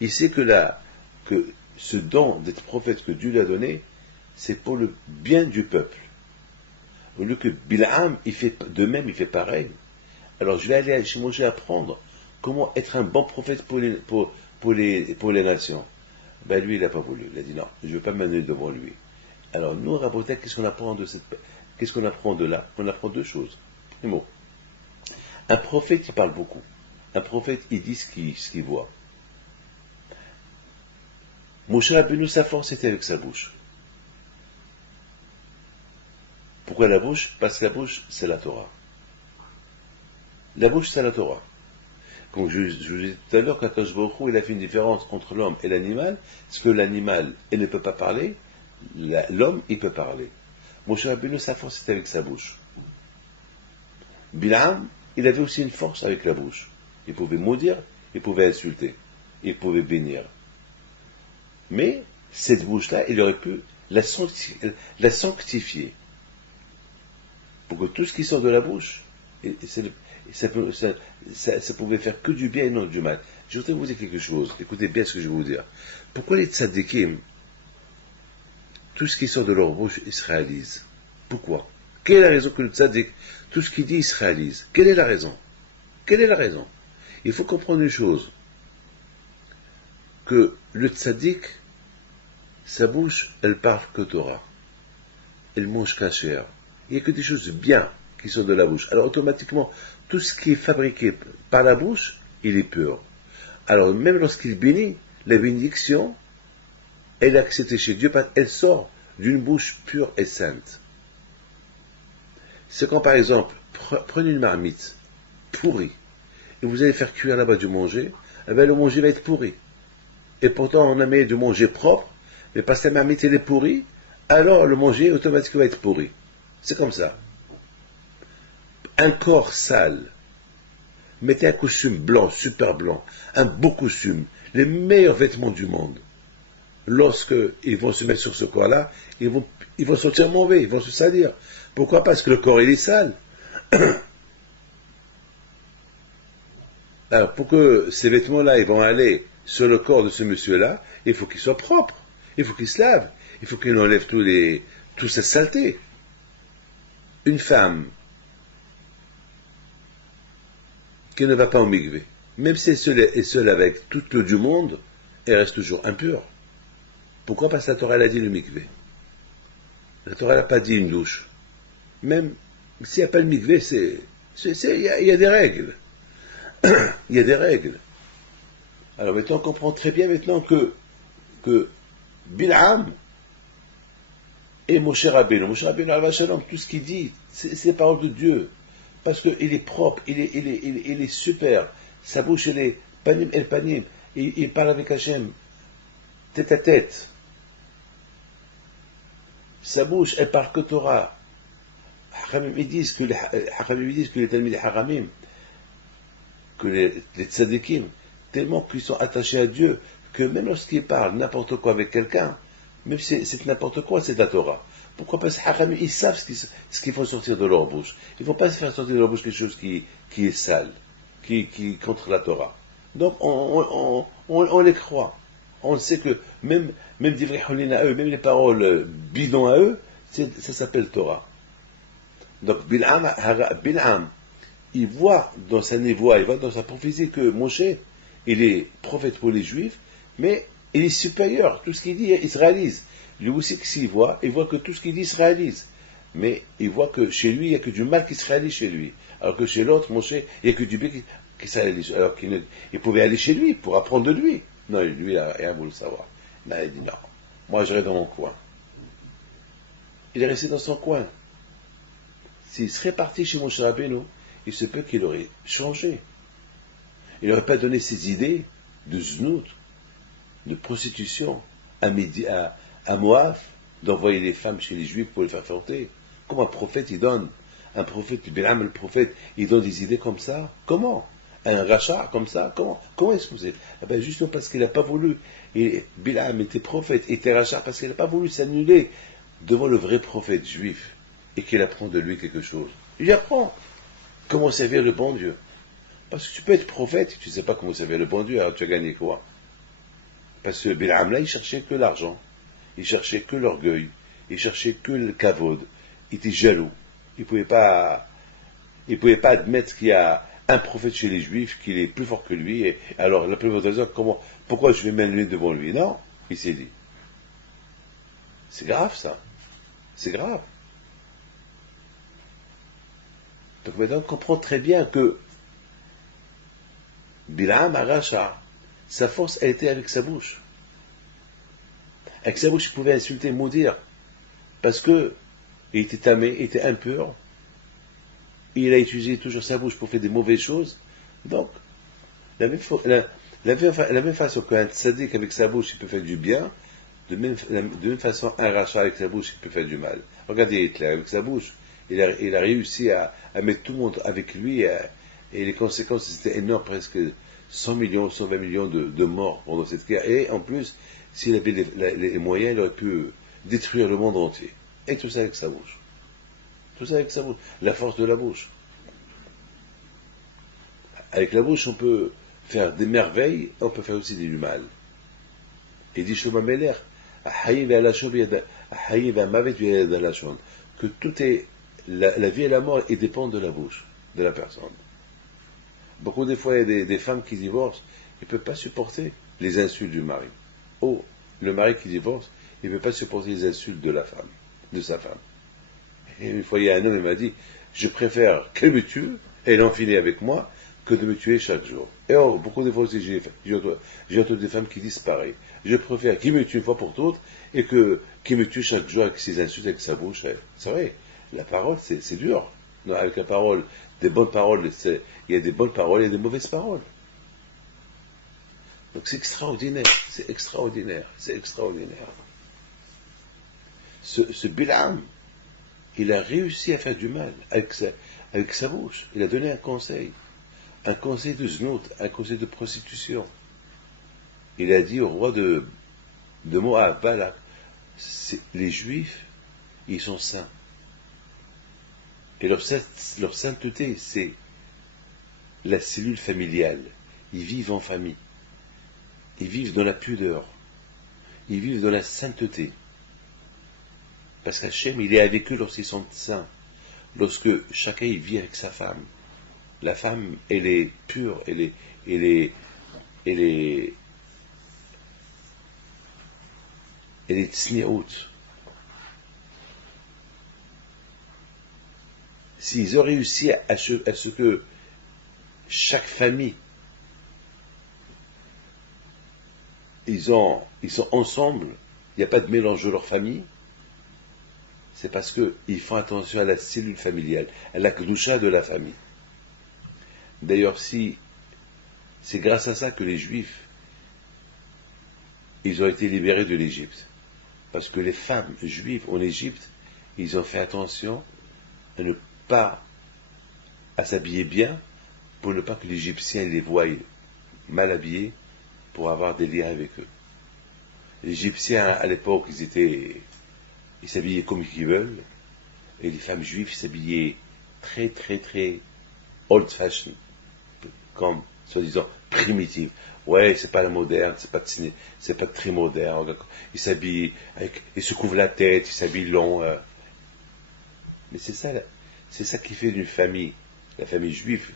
Il sait que ce don d'être prophète que Dieu lui a donné, c'est pour le bien du peuple. Au lieu que Bil'am, il fait de même, il fait pareil. Alors je vais aller chez Moshe apprendre comment être un bon prophète pour les nations. Ben lui, il n'a pas voulu. Il a dit non, je ne veux pas m'amener devant lui. Alors nous, Rabotai, qu'est-ce qu'on apprend de là? On apprend deux choses. Primo, un prophète, il parle beaucoup. Un prophète, il dit ce qu'il voit. Moshe Rabbeinu, sa force était avec sa bouche. Pourquoi la bouche? Parce que la bouche, c'est la Torah. La bouche, c'est la Torah. Comme je vous ai dit tout à l'heure, qu'Akadosh Baruch Hu, il a fait une différence entre l'homme et l'animal, parce que l'animal, il ne peut pas parler, l'homme, il peut parler. Moshe Rabbeinu, sa force, c'était avec sa bouche. Bil'am, il avait aussi une force avec la bouche. Il pouvait maudire, il pouvait insulter, il pouvait bénir. Mais, cette bouche-là, il aurait pu la sanctifier. Pour que tout ce qui sort de la bouche, ça pouvait faire que du bien et non du mal. Je voudrais vous dire quelque chose. Écoutez bien ce que je vais vous dire. Pourquoi les tzadikim, tout ce qui sort de leur bouche, ils se réalisent? Pourquoi? Quelle est la raison que le tzadik, tout ce qu'il dit, il se réalise? Quelle est la raison? Quelle est la raison? Il faut comprendre une chose. Que le tzaddik, sa bouche, elle parle que Torah. Elle mange kasher. Il n'y a que des choses bien qui sont de la bouche. Alors automatiquement, tout ce qui est fabriqué par la bouche, il est pur. Alors même lorsqu'il bénit, la bénédiction, elle est acceptée chez Dieu parce qu'elle sort d'une bouche pure et sainte. C'est quand par exemple, prenez une marmite pourrie, et vous allez faire cuire là-bas du manger, eh bien, le manger va être pourri. Et pourtant on a mis du manger propre, mais parce que la marmite elle est pourrie, alors le manger automatiquement va être pourri. C'est comme ça. Un corps sale, mettez un costume blanc, super blanc, un beau costume, les meilleurs vêtements du monde. Lorsque ils vont se mettre sur ce corps-là, ils vont sentir mauvais, ils vont se salir. Pourquoi? Parce que le corps il est sale. Alors pour que ces vêtements-là ils vont aller sur le corps de ce monsieur-là, il faut qu'il soit propre, il faut qu'il se lave, il faut qu'il enlève toute cette saleté. Une femme qui ne va pas au mikvé, même si elle est seule avec toute l'eau du monde, elle reste toujours impure. Pourquoi? Parce que la Torah elle a dit le mikvé. La Torah n'a pas dit une douche. Même s'il n'y a pas le mikvé, il y a des règles. Il y a des règles. Alors maintenant on comprend très bien maintenant que Bil'am et Moshe Rabbeinu, tout ce qu'il dit, c'est les paroles de Dieu. Parce qu'il est propre, il est super. Sa bouche, elle est panim el panim. Il parle avec Hachem, tête à tête. Sa bouche, elle parle que Torah. ils disent que les Talmidei Haramim, que les tzadikim, tellement qu'ils sont attachés à Dieu, que même lorsqu'ils parlent n'importe quoi avec quelqu'un, même si c'est n'importe quoi, c'est de la Torah. Pourquoi? Parce que Haramim, ils savent ce qu'il faut sortir de leur bouche. Ils ne vont pas se faire sortir de leur bouche quelque chose qui est sale, qui est contre la Torah. Donc on les croit. On sait que même Divrei Hulin à eux, même les paroles bidons à eux, ça s'appelle Torah. Donc Bil'am, il voit dans sa névoie, il voit dans sa prophétie que Moshe, il est prophète pour les Juifs, mais il est supérieur. Tout ce qu'il dit, il se réalise. Lui aussi, s'il voit, il voit que tout ce qu'il dit se réalise. Mais il voit que chez lui, il n'y a que du mal qui se réalise chez lui. Alors que chez l'autre, Moshe, il n'y a que du bien qui se réalise. Alors qu'il pouvait aller chez lui pour apprendre de lui. Non, lui, il n'a rien voulu savoir. Là, il dit non. Moi, je reste dans mon coin. Il est resté dans son coin. S'il serait parti chez Moshe Rabbeinu, il se peut qu'il aurait changé. Il n'aurait pas donné ses idées de znout, de prostitution, à Moab, d'envoyer les femmes chez les Juifs pour les faire forter. Comment un prophète, il donne, un prophète, Bilam le prophète, il donne des idées comme ça? Comment? Un rachat comme ça? Comment est-ce que vous êtes? Justement parce qu'il n'a pas voulu, et Bilam était prophète, était rachat parce qu'il n'a pas voulu s'annuler devant le vrai prophète juif, et qu'il apprend de lui quelque chose. Il apprend comment servir le bon Dieu. Parce que tu peux être prophète, tu ne sais pas comment servir le bon Dieu, alors tu as gagné quoi? Parce que Bilam là, il cherchait que l'argent, il cherchait que l'orgueil, il cherchait que le kavod, il était jaloux, il ne pouvait pas admettre qu'il y a un prophète chez les Juifs qui est plus fort que lui, et alors la plupart des gens, pourquoi je vais m'annuler devant lui? Non, il s'est dit. C'est grave ça, c'est grave. Donc maintenant on comprend très bien que Bilam Aracha, sa force elle était avec sa bouche. Avec sa bouche il pouvait insulter, maudire, parce que il était tamé, il était impur, il a utilisé toujours sa bouche pour faire des mauvaises choses. Donc, la même façon qu'un tzaddik avec sa bouche, il peut faire du bien, de même façon, un rachat avec sa bouche, il peut faire du mal. Regardez Hitler, avec sa bouche, il a réussi à mettre tout le monde avec lui, et les conséquences étaient énormes, presque 100 millions, 120 millions de morts pendant cette guerre. Et en plus, s'il avait les moyens, il aurait pu détruire le monde entier. Et tout ça avec sa bouche. Tout ça avec sa bouche. La force de la bouche. Avec la bouche, on peut faire des merveilles, on peut faire aussi du mal. Et dit Shlomo Ameler, que tout est, la vie et la mort, ils dépendent de la bouche de la personne. Beaucoup de fois, il y a des femmes qui divorcent, ils ne peuvent pas supporter les insultes du mari. Oh, le mari qui divorce, il ne peut pas supporter les insultes de la femme, de sa femme. Et une fois, il y a un homme, il m'a dit, je préfère qu'elle me tue, et l'enfiler avec moi, que de me tuer chaque jour. Et or, beaucoup de fois aussi, j'ai entendu des femmes qui disent pareil. Je préfère qu'il me tue une fois pour toutes, et qu'il me tue chaque jour avec ses insultes, avec sa bouche. C'est vrai, la parole, c'est dur. Non, avec la parole, des bonnes paroles, il y a des bonnes paroles et des mauvaises paroles. Donc c'est extraordinaire, c'est extraordinaire, c'est extraordinaire. Ce Bilam, il a réussi à faire du mal avec sa bouche. Il a donné un conseil de znout, un conseil de prostitution. Il a dit au roi de Moab, Balak, les Juifs, ils sont saints. Et leur sainteté, c'est la cellule familiale. Ils vivent en famille. Ils vivent dans la pudeur. Ils vivent dans la sainteté. Parce qu'Hachem, il est avec eux lorsqu'ils sont saints. Lorsque chacun il vit avec sa femme. La femme, elle est pure, elle est tsniout. S'ils ont réussi à ce que chaque famille, ils sont ensemble, il n'y a pas de mélange de leur famille, c'est parce qu'ils font attention à la cellule familiale, à la kedusha de la famille. D'ailleurs, c'est grâce à ça que les Juifs, ils ont été libérés de l'Égypte. Parce que les femmes juives en Égypte, ils ont fait attention à ne pas à s'habiller bien pour ne pas que l'Égyptien les voie mal habillés pour avoir des liens avec eux. Les Égyptiens, à l'époque, ils s'habillaient comme ils veulent, et les femmes juives s'habillaient très, très, très old-fashioned, comme, soi-disant, primitives. Ouais, c'est pas la moderne, c'est pas très moderne. Ils s'habillent, ils se couvrent la tête, ils s'habillent long. Mais c'est ça qui fait d'une famille, la famille juive.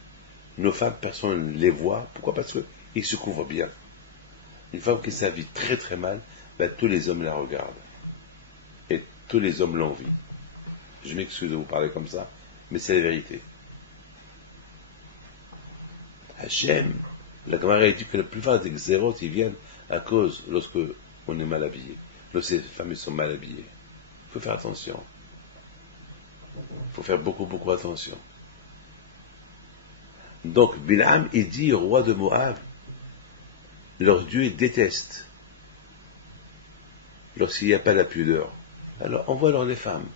Nos femmes, personne ne les voit. Pourquoi? Parce qu'ils se couvrent bien. Une femme qui s'habille très très mal, ben, tous les hommes la regardent. Et tous les hommes l'envient. Je m'excuse de vous parler comme ça, mais c'est la vérité. Hachem, la Gemara dit que la plupart des xérotes, ils viennent à cause lorsque on est mal habillé, lorsque les femmes sont mal habillées. Il faut faire attention. Il faut faire beaucoup, beaucoup attention. Donc, Bil'am, il dit au roi de Moab, leur Dieu déteste lorsqu'il n'y a pas la pudeur. Alors, envoie-leur les femmes,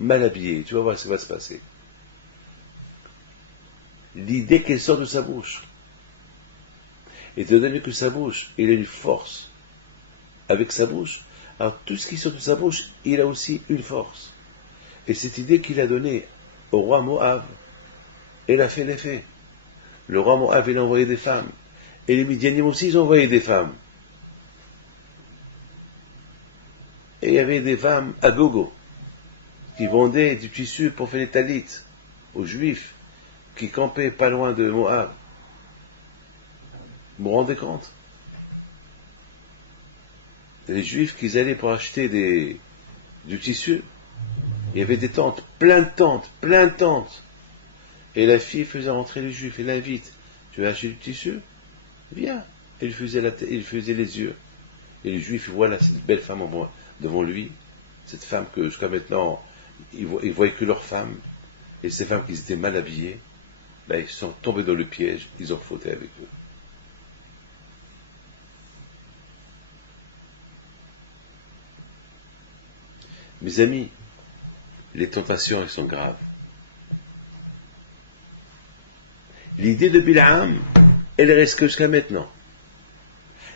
mal habillées, tu vas voir ce qui va se passer. L'idée qu'elle sort de sa bouche, étant donné que sa bouche, il a une force avec sa bouche, alors tout ce qui sort de sa bouche, il a aussi une force. Et cette idée qu'il a donnée au roi Moab, elle a fait l'effet. Le roi Moab, il a envoyé des femmes. Et les Midianim aussi, ils ont envoyé des femmes. Et il y avait des femmes à gogo qui vendaient du tissu pour faire les talites aux Juifs qui campaient pas loin de Moab. Vous vous rendez compte? Les Juifs qui allaient pour acheter du tissu, il y avait des tentes, plein de tentes, plein de tentes. Et la fille faisait rentrer les Juifs, elle l'invite. Tu veux acheter du tissu? Viens. Il faisait les yeux. Et les Juifs voient là, cette belle femme devant lui, cette femme que jusqu'à maintenant, ils voyaient que leur femme. Et ces femmes qui étaient mal habillées, là, ils sont tombés dans le piège, ils ont fauté avec eux. Mes amis, les tentations, elles sont graves. L'idée de Bil'am, elle reste jusqu'à maintenant.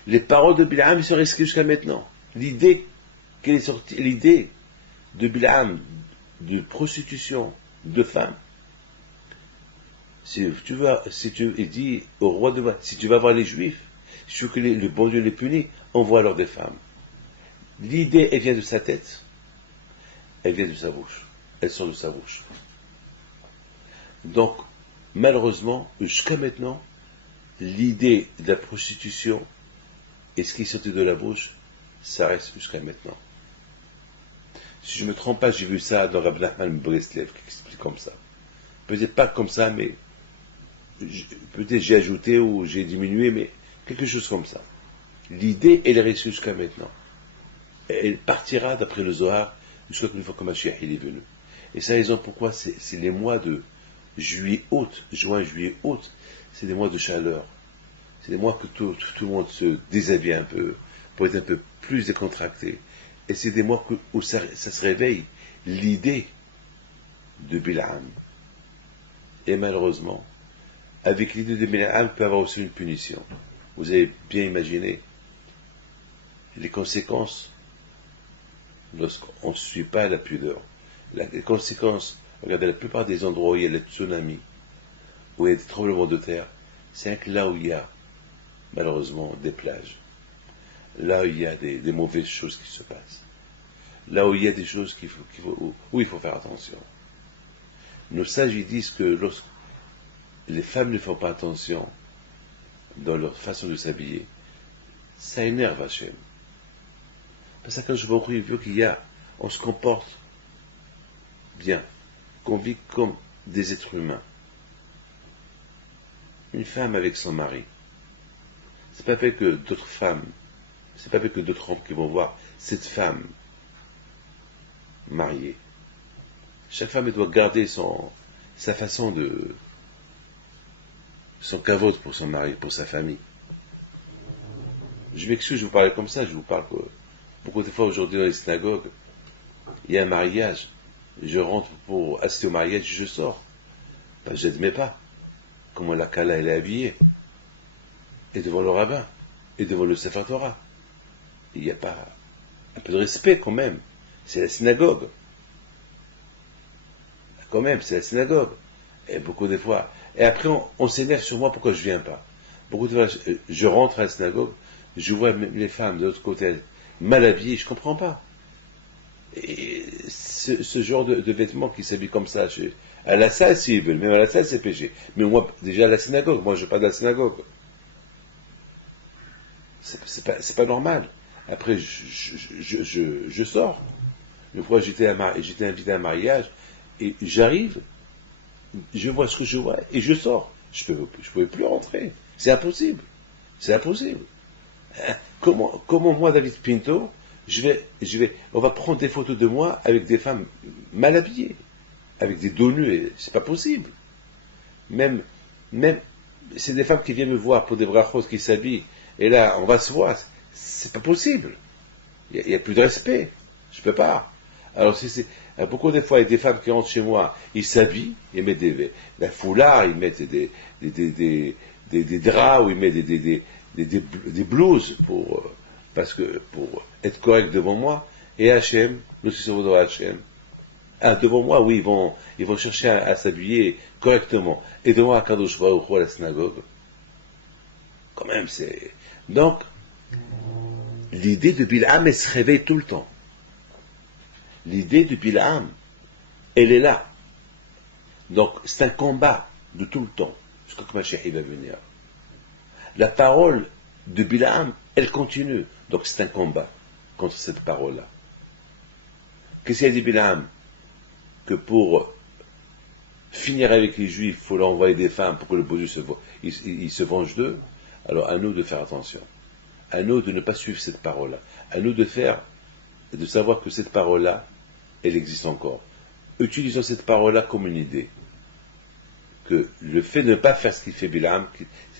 Les paroles de Bil'am sont restées jusqu'à maintenant. L'idée de Bil'am de prostitution de femmes, il dit au roi de Moab, si tu vas voir les Juifs, si tu veux que le bon Dieu les punit, envoie-leur des femmes. L'idée, elle vient de sa tête, elle vient de sa bouche, elle sort de sa bouche. Donc, malheureusement, jusqu'à maintenant, l'idée de la prostitution et ce qui sortait de la bouche, ça reste jusqu'à maintenant. Si je ne me trompe pas, j'ai vu ça dans Rabbi Nachman Breslev qui explique comme ça. Peut-être pas comme ça, mais peut-être j'ai ajouté ou j'ai diminué, mais quelque chose comme ça. L'idée, elle est restée jusqu'à maintenant. Elle partira, d'après le Zohar, jusqu'à une fois que Mashiach est venu. Et c'est la raison pourquoi c'est les mois de juillet-août, juin-juillet-août, c'est des mois de chaleur. C'est des mois que tout le monde se déshabille un peu, pour être un peu plus décontracté. Et c'est des mois où ça se réveille l'idée de Bil'am. Et malheureusement, avec l'idée de Bil'am, peut avoir aussi une punition. Vous avez bien imaginé les conséquences lorsqu'on ne suit pas la pudeur. Les conséquences, regardez, la plupart des endroits où il y a les tsunamis, où il y a des tremblements de terre, c'est que là où il y a, malheureusement, des plages. Là où il y a des mauvaises choses qui se passent. Là où il y a des choses où il faut faire attention. Nos sages, ils disent que lorsque les femmes ne font pas attention dans leur façon de s'habiller, ça énerve Hachem. Parce que je veut on se comporte bien, qu'on vit comme des êtres humains. Une femme avec son mari, c'est pas fait que d'autres femmes, c'est pas fait que d'autres hommes qui vont voir cette femme mariée. Chaque femme elle doit garder sa façon de son cavote pour son mari, pour sa famille. Je m'excuse, je vous parle comme ça, je vous parle que beaucoup de fois aujourd'hui dans les synagogues, il y a un mariage, je rentre pour assister au mariage, je sors. Ben, j'admets pas comment la Kala elle est habillée, et devant le rabbin, et devant le Sefer Torah. Il n'y a pas un peu de respect quand même. C'est la synagogue. Quand même, c'est la synagogue. Et beaucoup de fois. Et après, on s'énerve sur moi pourquoi je viens pas. Beaucoup de fois, je rentre à la synagogue, je vois les femmes de l'autre côté mal habillées, je comprends pas. Et ce genre de vêtements qui s'habillent comme ça, à la salle s'ils veulent, même à la salle c'est péché. Mais moi, déjà à la synagogue, moi je ne vais pas de la synagogue. C'est pas normal. Après, je sors. Une fois, j'étais invité à un mariage, et j'arrive, je vois ce que je vois, et je sors. Je pouvais plus rentrer. C'est impossible. C'est impossible. Hein? Comment moi, David Pinto, on va prendre des photos de moi avec des femmes mal habillées, avec des dos nus, et c'est pas possible. Même, même, c'est des femmes qui viennent me voir pour des brachos qui s'habillent, et là, on va se voir. C'est pas possible. Il y a plus de respect. Je peux pas. Alors, beaucoup de fois, il y a des femmes qui rentrent chez moi, ils s'habillent, ils mettent la foulard, ils mettent des draps, ou ils mettent des blouses pour être correct devant moi. Et Hachem, nous sommes dans Hachem. Devant moi, oui, ils vont chercher à s'habiller correctement. Et devant Akadosh Baruch Hu à la synagogue. Quand même, c'est. Donc, l'idée de Bilham, elle se réveille tout le temps. L'idée de Bilham, elle est là. Donc, c'est un combat de tout le temps, jusqu'à ce que Mashiach va venir. La parole de Bilham, elle continue. Donc, c'est un combat contre cette parole-là. Qu'est-ce qu'il a dit Bilham? Que pour finir avec les Juifs, il faut leur envoyer des femmes pour que le beau Dieu se venge d'eux. Alors, à nous de faire attention. À nous de ne pas suivre cette parole-là. À nous de savoir que cette parole-là, elle existe encore. Utilisons cette parole-là comme une idée. Que le fait de ne pas faire ce qu'il fait Bilham,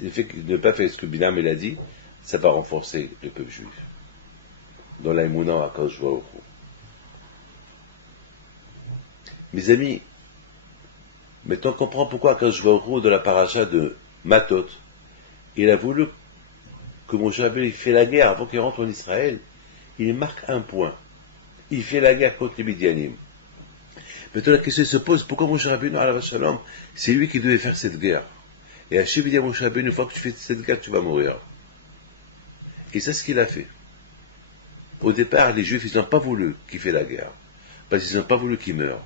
le fait de ne pas faire ce que Bilham il a dit, ça va renforcer le peuple juif. Dans la Emouna à Akadosh Baruch Hu. Mes amis, maintenant on comprend pourquoi Akadosh Baruch Hu, dans la paracha de Matot, il a voulu que Moshe Rabbeinu fait la guerre avant qu'il rentre en Israël. Il marque un point. Il fait la guerre contre les Midianim. Maintenant la question se pose, pourquoi Moshe Rabbeinu, alav shalom, c'est lui qui devait faire cette guerre. Et Hachem dit à Moshe Rabbeinu, une fois que tu fais cette guerre, tu vas mourir. Et c'est ce qu'il a fait. Au départ, les Juifs, ils n'ont pas voulu qu'il fait la guerre. Parce qu'ils n'ont pas voulu qu'il meure.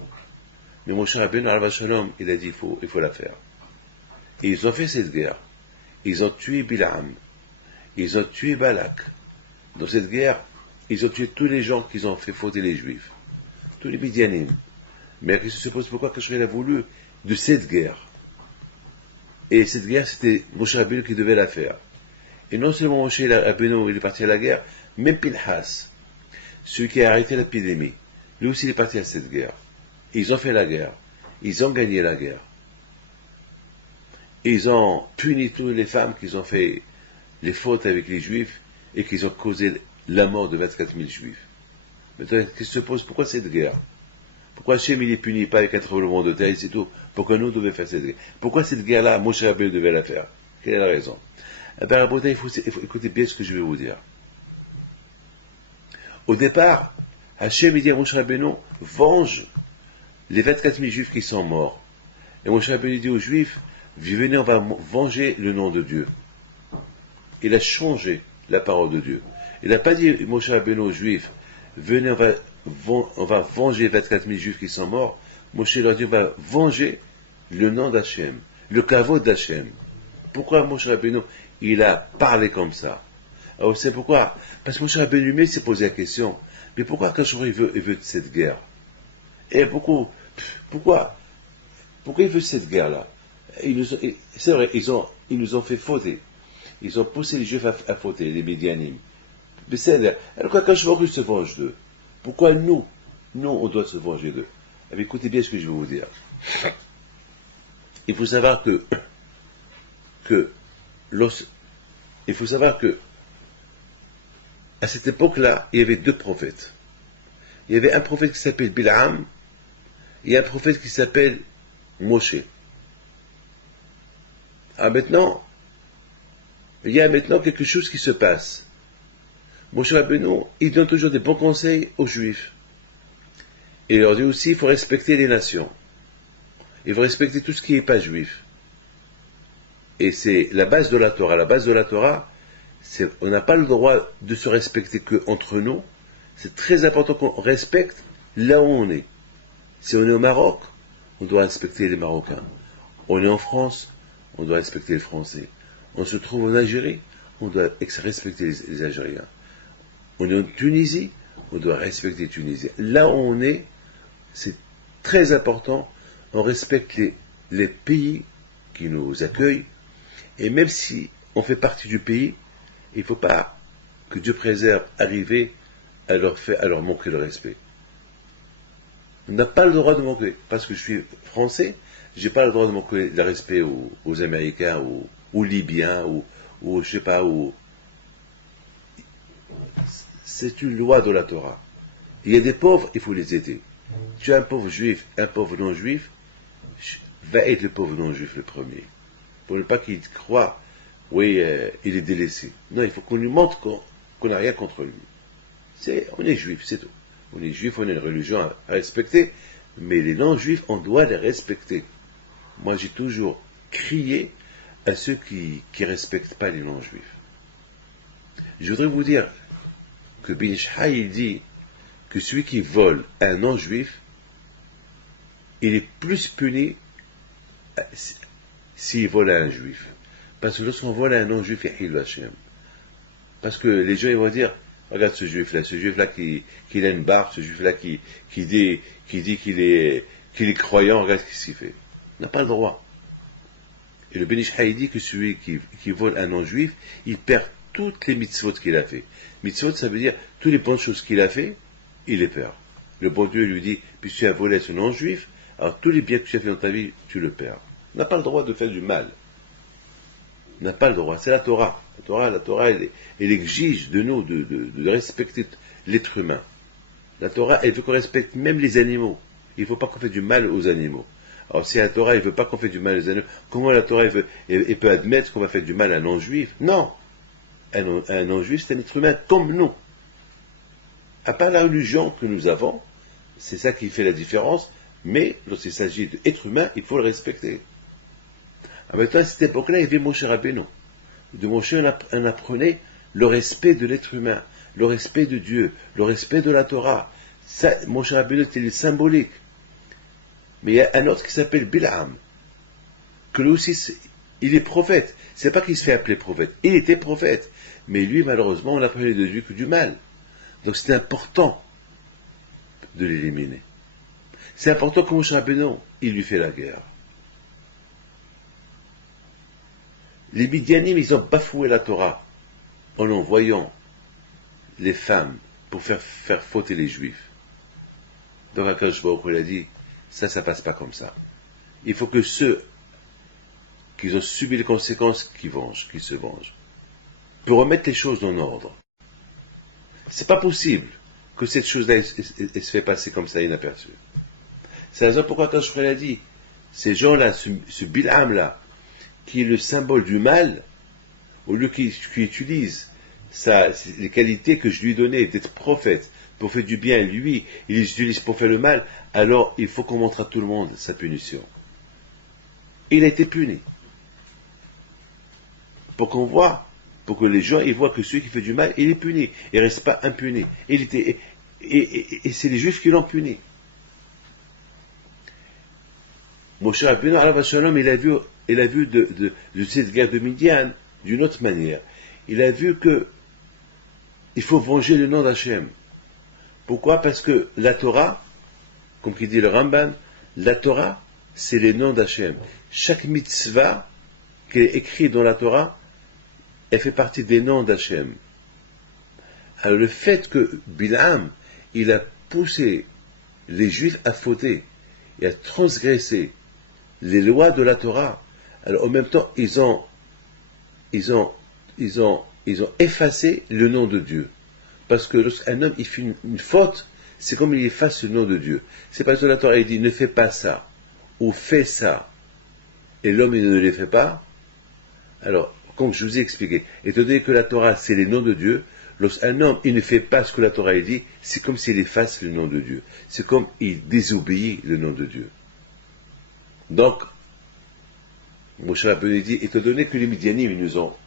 Mais Moshe Rabbeinu, alav shalom, il a dit, il faut la faire. Et ils ont fait cette guerre. Ils ont tué Bilham. Ils ont tué Balak. Dans cette guerre, ils ont tué tous les gens qui ont fait fauter les Juifs. Tous les Midianim. Mais la question se pose pourquoi Kachel a voulu de cette guerre. Et cette guerre, c'était Moshe Rabbeinu qui devait la faire. Et non seulement Moshe Rabbeinu il est parti à la guerre, même Pinchas, celui qui a arrêté l'épidémie, lui aussi il est parti à cette guerre. Et ils ont fait la guerre. Ils ont gagné la guerre. Et ils ont puni toutes les femmes qui ont fait les fautes avec les Juifs et qui ont causé la mort de 24 000 Juifs. Maintenant, la question se pose, pourquoi cette guerre? Pourquoi Hachem il ne punit pas avec un tremblement de terre et c'est tout? Pourquoi nous devons faire cette guerre? Pourquoi cette guerre-là, Moshe Rabbeinu devait la faire? Quelle est la raison? Eh bien, il faut écouter bien ce que je vais vous dire. Au départ, Hachem il dit à Moshe Rabbeinu, venge les 24 000 Juifs qui sont morts. Et Moshe Rabbeinu dit aux Juifs, venez, on va venger le nom de Dieu. Il a changé la parole de Dieu. Il n'a pas dit Moshe Rabbeinu aux Juifs, venez, on va venger les 24 000 Juifs qui sont morts. Moshe leur dit, on va venger le nom d'Hachem, le kavod d'Hachem. Pourquoi Moshe Rabbeinu, il a parlé comme ça? Alors, c'est pourquoi? Parce que Moshe Rabbeinu lui-même s'est posé la question, mais pourquoi quand il veut cette guerre? Et pourquoi il veut cette guerre-là? C'est vrai, ils nous ont fait fauter. Ils ont poussé les Juifs à fauter, les Midianim. Mais c'est alors quand Baruch Hu se venge d'eux, pourquoi nous, on doit se venger d'eux? Mais écoutez bien ce que je vais vous dire. Il faut savoir à cette époque-là, il y avait deux prophètes. Il y avait un prophète qui s'appelait Bilham, il y a un prophète qui s'appelle Moshe. Ah, maintenant, il y a maintenant quelque chose qui se passe. Moshe Rabbeinu, il donne toujours des bons conseils aux Juifs. Et il leur dit aussi, il faut respecter les nations. Il faut respecter tout ce qui n'est pas juif. Et c'est la base de la Torah. La base de la Torah, on n'a pas le droit de se respecter qu'entre nous. C'est très important qu'on respecte là où on est. Si on est au Maroc, on doit respecter les Marocains. On est en France, on doit respecter les Français. On se trouve en Algérie, on doit respecter les Algériens. On est en Tunisie, on doit respecter les Tunisiens. Là où on est, c'est très important, on respecte les pays qui nous accueillent, et même si on fait partie du pays, il ne faut pas que Dieu préserve arriver à leur manquer le respect. On n'a pas le droit de manquer, parce que je suis français, je n'ai pas le droit de manquer le respect aux Américains, aux Libyens, ou je sais pas, c'est une loi de la Torah. Il y a des pauvres, il faut les aider. Tu as un pauvre juif, un pauvre non-juif, va être le pauvre non-juif le premier. Pour ne pas qu'il croie, oui, il est délaissé. Non, il faut qu'on lui montre qu'on n'a rien contre lui. On est juif, c'est tout. On est juif, on a une religion à respecter, mais les non-juifs, on doit les respecter. Moi, j'ai toujours crié à ceux qui ne respectent pas les non-juifs. Je voudrais vous dire que Ben Ishai, il dit que celui qui vole un non-juif, il est plus puni s'il vole à un juif. Parce que lorsqu'on vole à un non-juif, il va Hashem. Parce que les gens ils vont dire, regarde ce juif-là qui a une barbe, ce juif-là qui dit qu'il est croyant, regarde ce qu'il fait. Il n'a pas le droit. Et le Ben Ishai dit que celui qui vole un non-juif, il perd toutes les mitzvot qu'il a fait. Mitzvot, ça veut dire toutes les bonnes choses qu'il a fait, il les perd. Le bon Dieu lui dit, puisque tu as volé ce non-juif, alors tous les biens que tu as fait dans ta vie, tu le perds. On n'a pas le droit de faire du mal. On n'a pas le droit. C'est la Torah. La Torah, elle exige de nous de respecter l'être humain. La Torah, elle veut qu'on respecte même les animaux. Il ne faut pas qu'on fasse du mal aux animaux. Alors si la Torah ne veut pas qu'on fasse du mal aux animaux, comment la Torah elle peut admettre qu'on va faire du mal à un non-juif? Non. Un non-juif, c'est un être humain comme nous. À part la religion que nous avons, c'est ça qui fait la différence, mais lorsqu'il s'agit d'être humain, il faut le respecter. Maintenant, à cette époque-là, il y avait Moshe Rabbeinu. De Moshe, on apprenait le respect de l'être humain, le respect de Dieu, le respect de la Torah. Ça, Moshe Rabbeinu était le symbolique. Mais il y a un autre qui s'appelle Bil'am, que lui aussi, il est prophète. C'est pas qu'il se fait appeler prophète. Il était prophète. Mais lui, malheureusement, on apprenait de lui que du mal. Donc c'est important de l'éliminer. C'est important que Moshe Rabbeinu, il lui fait la guerre. Les Midianim, ils ont bafoué la Torah en envoyant les femmes pour faire fauter les Juifs. Donc Akadosh Baruch Hu a dit, ça passe pas comme ça. Il faut que ceux qui ont subi les conséquences, qui se vengent. Pour remettre les choses en ordre. C'est pas possible que cette chose-là se fait passer comme ça inaperçue. C'est la raison pourquoi Akadosh Baruch Hu a dit, ces gens-là, ce Bil'am-là, qui est le symbole du mal, au lieu qu'il utilise les qualités que je lui donnais d'être prophète, pour faire du bien, lui, il les utilise pour faire le mal, alors il faut qu'on montre à tout le monde sa punition. Il a été puni. Pour qu'on voit, pour que les gens ils voient que celui qui fait du mal, il est puni. Il ne reste pas impuni. Et c'est les Juifs qui l'ont puni. Moshe Rabbeinu, il a vu de cette guerre de Midian d'une autre manière. Il a vu que il faut venger le nom d'Hachem. Pourquoi? Parce que la Torah, comme qui dit le Ramban, la Torah, c'est les noms d'Hachem. Chaque mitzvah qui est écrite dans la Torah, elle fait partie des noms d'Hachem. Alors le fait que Bil'am, il a poussé les Juifs à fauter et à transgresser les lois de la Torah, alors en même temps, ils ont effacé le nom de Dieu. Parce que lorsqu'un homme il fait une faute, c'est comme il efface le nom de Dieu. C'est parce que la Torah dit ne fais pas ça, ou fais ça, et l'homme il ne les fait pas. Alors, comme je vous ai expliqué, étant donné que la Torah c'est les noms de Dieu, lorsqu'un homme il ne fait pas ce que la Torah dit, c'est comme s'il efface le nom de Dieu. C'est comme il désobéit le nom de Dieu. Donc, Moshe Rabbeinu dit, étant donné que les Midianim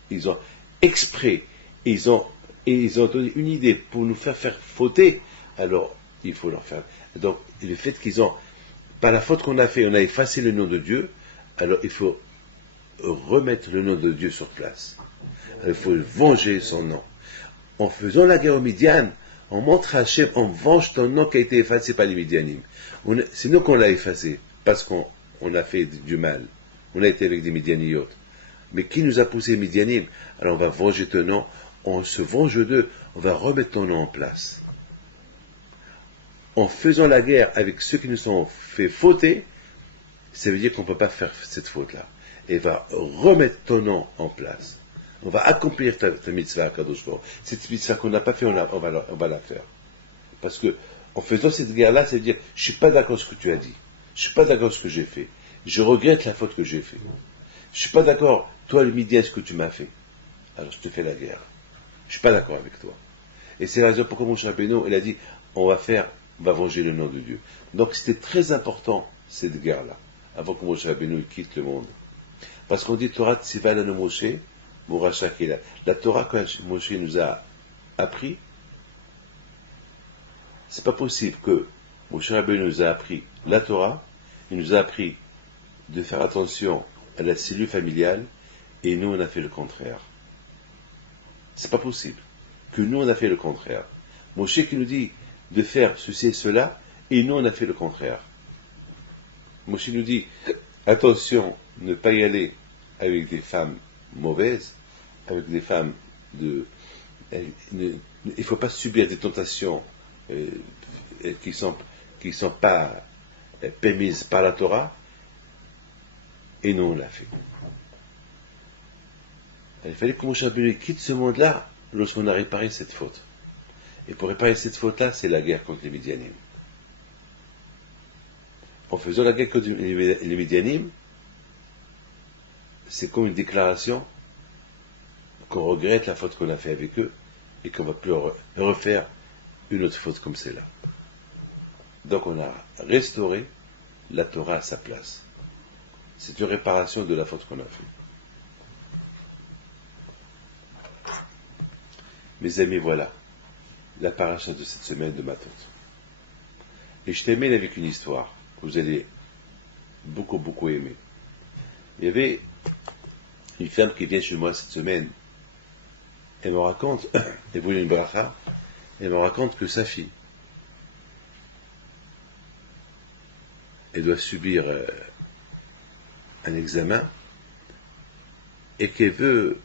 ils ont exprès, ils ont donné une idée pour nous faire fauter, alors il faut leur faire. Donc, le fait qu'ils ont, par la faute qu'on a fait, on a effacé le nom de Dieu, alors il faut remettre le nom de Dieu sur place. Alors, il faut venger son nom. En faisant la guerre aux Midian, on montre à Hachem, on venge ton nom qui a été effacé par les Midianim. C'est nous qu'on l'a effacé, parce qu'on a fait du mal. On a été avec des Midianiotes. Mais qui nous a poussé Midianim? Alors on va venger ton nom, on se venge d'eux, on va remettre ton nom en place. En faisant la guerre avec ceux qui nous ont fait fauter, ça veut dire qu'on ne peut pas faire cette faute-là. Et va remettre ton nom en place. On va accomplir ta mitzvah, Kadosh Baruch. Cette mitzvah qu'on n'a pas fait, on va la faire. Parce que, en faisant cette guerre-là, ça veut dire, je ne suis pas d'accord avec ce que tu as dit. Je ne suis pas d'accord avec ce que j'ai fait. Je regrette la faute que j'ai faite. Je ne suis pas d'accord, toi le Midian, ce que tu m'as fait. Alors je te fais la guerre. Je ne suis pas d'accord avec toi. Et c'est la raison pourquoi Moshe Rabbeinu, il a dit, on va venger le nom de Dieu. Donc c'était très important, cette guerre-là, avant que Moshe Rabbeinu quitte le monde. Parce qu'on dit, Torah Tziva lanu Moshe, Mouracha Kela. La Torah que Moshe nous a appris, c'est pas possible que Moshe Rabbeinu nous a appris la Torah, il nous a appris de faire attention à la cellule familiale, et nous on a fait le contraire. C'est pas possible que nous on a fait le contraire. Moshe qui nous dit de faire ceci et cela, et nous on a fait le contraire. Moshe nous dit attention, ne pas y aller avec des femmes mauvaises, avec des femmes il ne faut pas subir des tentations qui sont pas permises par la Torah, et nous on l'a fait. Il fallait que Moshe Rabbeinu quitte ce monde-là lorsqu'on a réparé cette faute. Et pour réparer cette faute-là, c'est la guerre contre les Midianim. En faisant la guerre contre les Midianim, c'est comme une déclaration qu'on regrette la faute qu'on a fait avec eux et qu'on ne va plus refaire une autre faute comme celle-là. Donc on a restauré la Torah à sa place. C'est une réparation de la faute qu'on a faite. Mes amis, voilà la paracha de cette semaine de Matot. Et je t'aimais avec une histoire que vous allez beaucoup, beaucoup aimer. Il y avait une femme qui vient chez moi cette semaine. Elle me raconte, elle voulait une bracha, elle me raconte que sa fille, elle doit subir un examen et qu'elle veut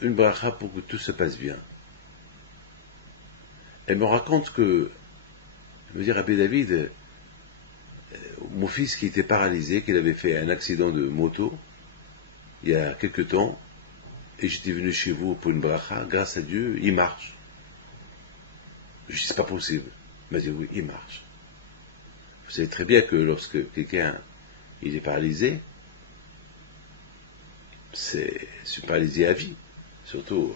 une bracha pour que tout se passe bien. Elle me raconte que, elle me dit, Rabbi David, mon fils qui était paralysé, qu'il avait fait un accident de moto il y a quelque temps, et j'étais venu chez vous pour une bracha, grâce à Dieu, il marche. Je dis, c'est pas possible. Il m'a dit, oui, il marche. Vous savez très bien que lorsque quelqu'un il est paralysé, c'est paralysé à vie. Surtout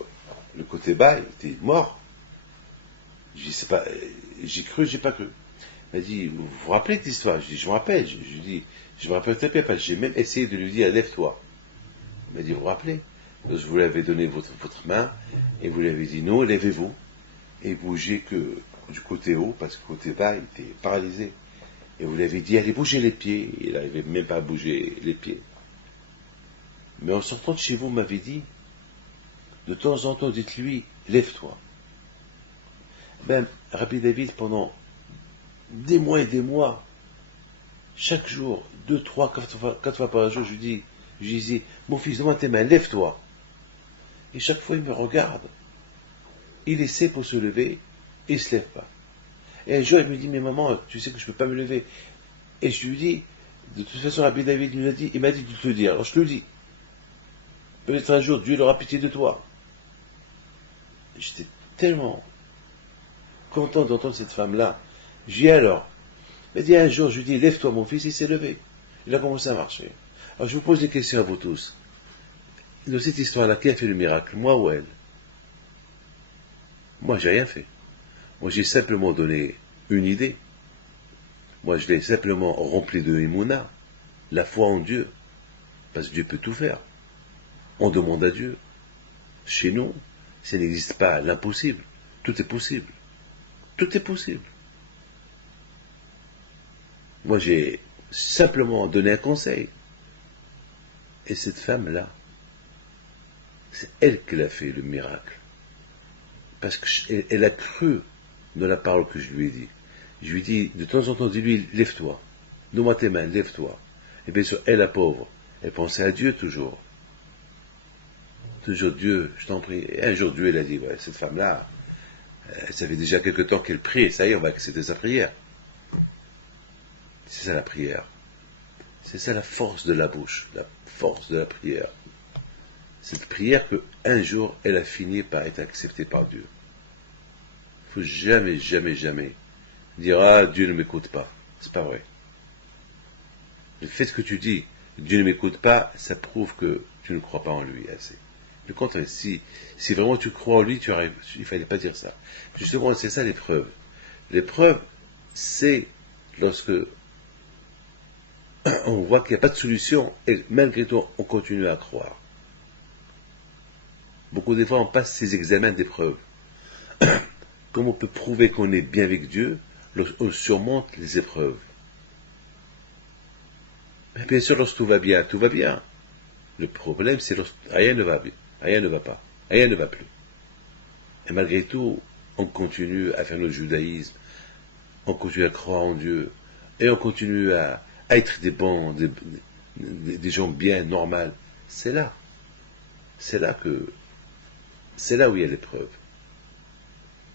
le côté bas, il était mort. Je dis, c'est pas, j'ai cru, j'ai pas cru. Il m'a dit, vous vous rappelez de l'histoire? Je dis, je me rappelle. Je dis, je me rappelle très bien parce que j'ai même essayé de lui dire, lève-toi. Il m'a dit, vous vous rappelez? Je vous l'avais donné votre main et vous lui avez dit, non, levez-vous et bougez que du côté haut parce que le côté bas, il était paralysé. Et vous lui avez dit, allez bouger les pieds. Il n'arrivait même pas à bouger les pieds. Mais en sortant de chez vous, vous m'avez dit, de temps en temps, dites-lui, lève-toi. Ben, Rabbi David, pendant des mois et des mois, chaque jour, 2, 3, 4 fois par jour, je lui disais, mon fils, demande tes mains, lève-toi. Et chaque fois, il me regarde. Il essaie pour se lever, et il ne se lève pas. Et un jour, il me dit, mais maman, tu sais que je ne peux pas me lever. Et je lui dis, de toute façon, Rabbi David il m'a dit de te le dire. Alors je te le dis. Peut-être un jour, Dieu aura pitié de toi. J'étais tellement content d'entendre cette femme-là. Je dis alors, mais dit un jour, je lui dis, lève-toi mon fils, il s'est levé. Il a commencé à marcher. Alors je vous pose des questions à vous tous. Dans cette histoire-là, qui a fait le miracle, moi ou elle? Moi, j'ai rien fait. Moi, j'ai simplement donné une idée. Moi, je l'ai simplement rempli de Emouna, la foi en Dieu. Parce que Dieu peut tout faire. On demande à Dieu. Chez nous, ça n'existe pas l'impossible. Tout est possible. Tout est possible. Moi, j'ai simplement donné un conseil. Et cette femme-là, c'est elle qui l'a fait le miracle. Parce qu'elle a cru dans la parole que je lui ai dit. Je lui ai dit, de temps en temps, dis-lui, lève-toi. Donne-moi tes mains, lève-toi. Et bien sûr, elle, la pauvre, elle pensait à Dieu toujours. Toujours Dieu, je t'en prie. Et un jour, Dieu, elle a dit, ouais, cette femme-là, ça fait déjà quelque temps qu'elle prie, ça y est, on va accepter sa prière. C'est ça la prière. C'est ça la force de la bouche, la force de la prière. Cette prière qu'un jour, elle a fini par être acceptée par Dieu. Il ne faut jamais, jamais, jamais dire, ah, Dieu ne m'écoute pas. C'est pas vrai. Le fait que tu dis, Dieu ne m'écoute pas, ça prouve que tu ne crois pas en lui assez. Le contraire, si vraiment tu crois en lui, il ne fallait pas dire ça. Justement, c'est ça l'épreuve. L'épreuve, c'est lorsque on voit qu'il n'y a pas de solution et malgré tout, on continue à croire. Beaucoup de fois, on passe ces examens d'épreuve. Comme on peut prouver qu'on est bien avec Dieu, on surmonte les épreuves. Mais bien sûr, lorsque tout va bien, tout va bien. Le problème, c'est lorsque rien ne va bien, rien ne va pas, rien ne va plus. Et malgré tout, on continue à faire notre judaïsme, on continue à croire en Dieu, et on continue à être des bons, des gens bien, normaux. C'est là où il y a l'épreuve.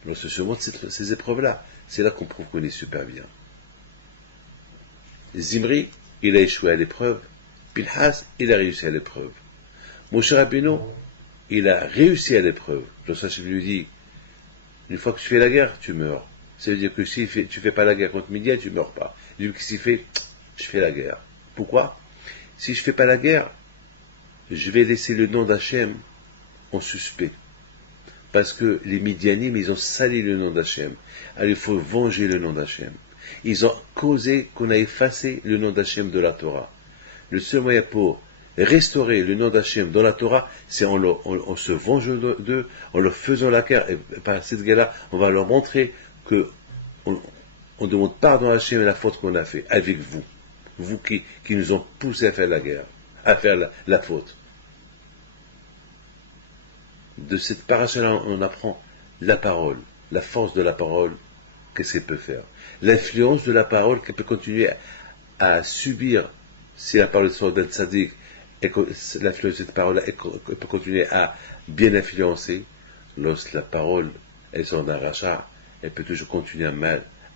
Lorsque se montrent ces épreuves-là, c'est là qu'on prouve qu'on est super bien. Zimri, il a échoué à l'épreuve, Pinhas, il a réussi à l'épreuve. Moshe Rabbeinu, il a réussi à l'épreuve. Lorsque lui dit, une fois que tu fais la guerre, tu meurs. Ça veut dire que si tu ne fais pas la guerre contre Midian, tu ne meurs pas. Il dit, qu'est-ce qu'il fait? Je fais la guerre. Pourquoi? Si je ne fais pas la guerre, je vais laisser le nom d'Hachem en suspect. Parce que les Midianim, ils ont sali le nom d'Hachem. Alors il faut venger le nom d'Hachem. Ils ont causé qu'on a effacé le nom d'Hachem de la Torah. Le seul moyen pour restaurer le nom d'Hachem dans la Torah, c'est en se vengeant d'eux, en leur faisant la guerre. Et par cette guerre-là, on va leur montrer que on demande pardon à Hachem et la faute qu'on a fait avec vous. Vous qui nous ont poussé à faire la guerre, à faire la faute. De cette paracha-là, on apprend la parole, la force de la parole, qu'est-ce qu'elle peut faire. L'influence de la parole qu'elle peut continuer à subir si la parole soit d'un tzaddik, et que l'influence de cette parole-là, elle peut continuer à bien influencer. Lorsque la parole est sur d'un rachat, elle peut toujours continuer à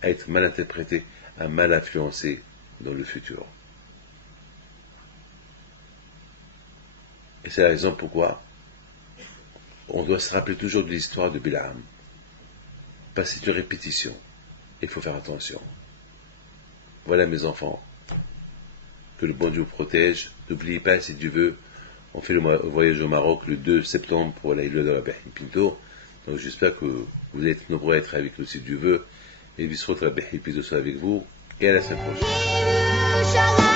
être mal interprétée, à mal influencer dans le futur. Et c'est la raison pourquoi on doit se rappeler toujours de l'histoire de Bilam. Parce que c'est une répétition. Il faut faire attention. Voilà mes enfants. Que le bon Dieu vous protège. N'oubliez pas, si Dieu veut, on fait le voyage au Maroc le 2 septembre pour la île de la Pinto. Donc j'espère que vous allez être nombreux à être avec nous si Dieu veut. Et Visrot la Pinto soit avec vous. Et à la semaine prochaine.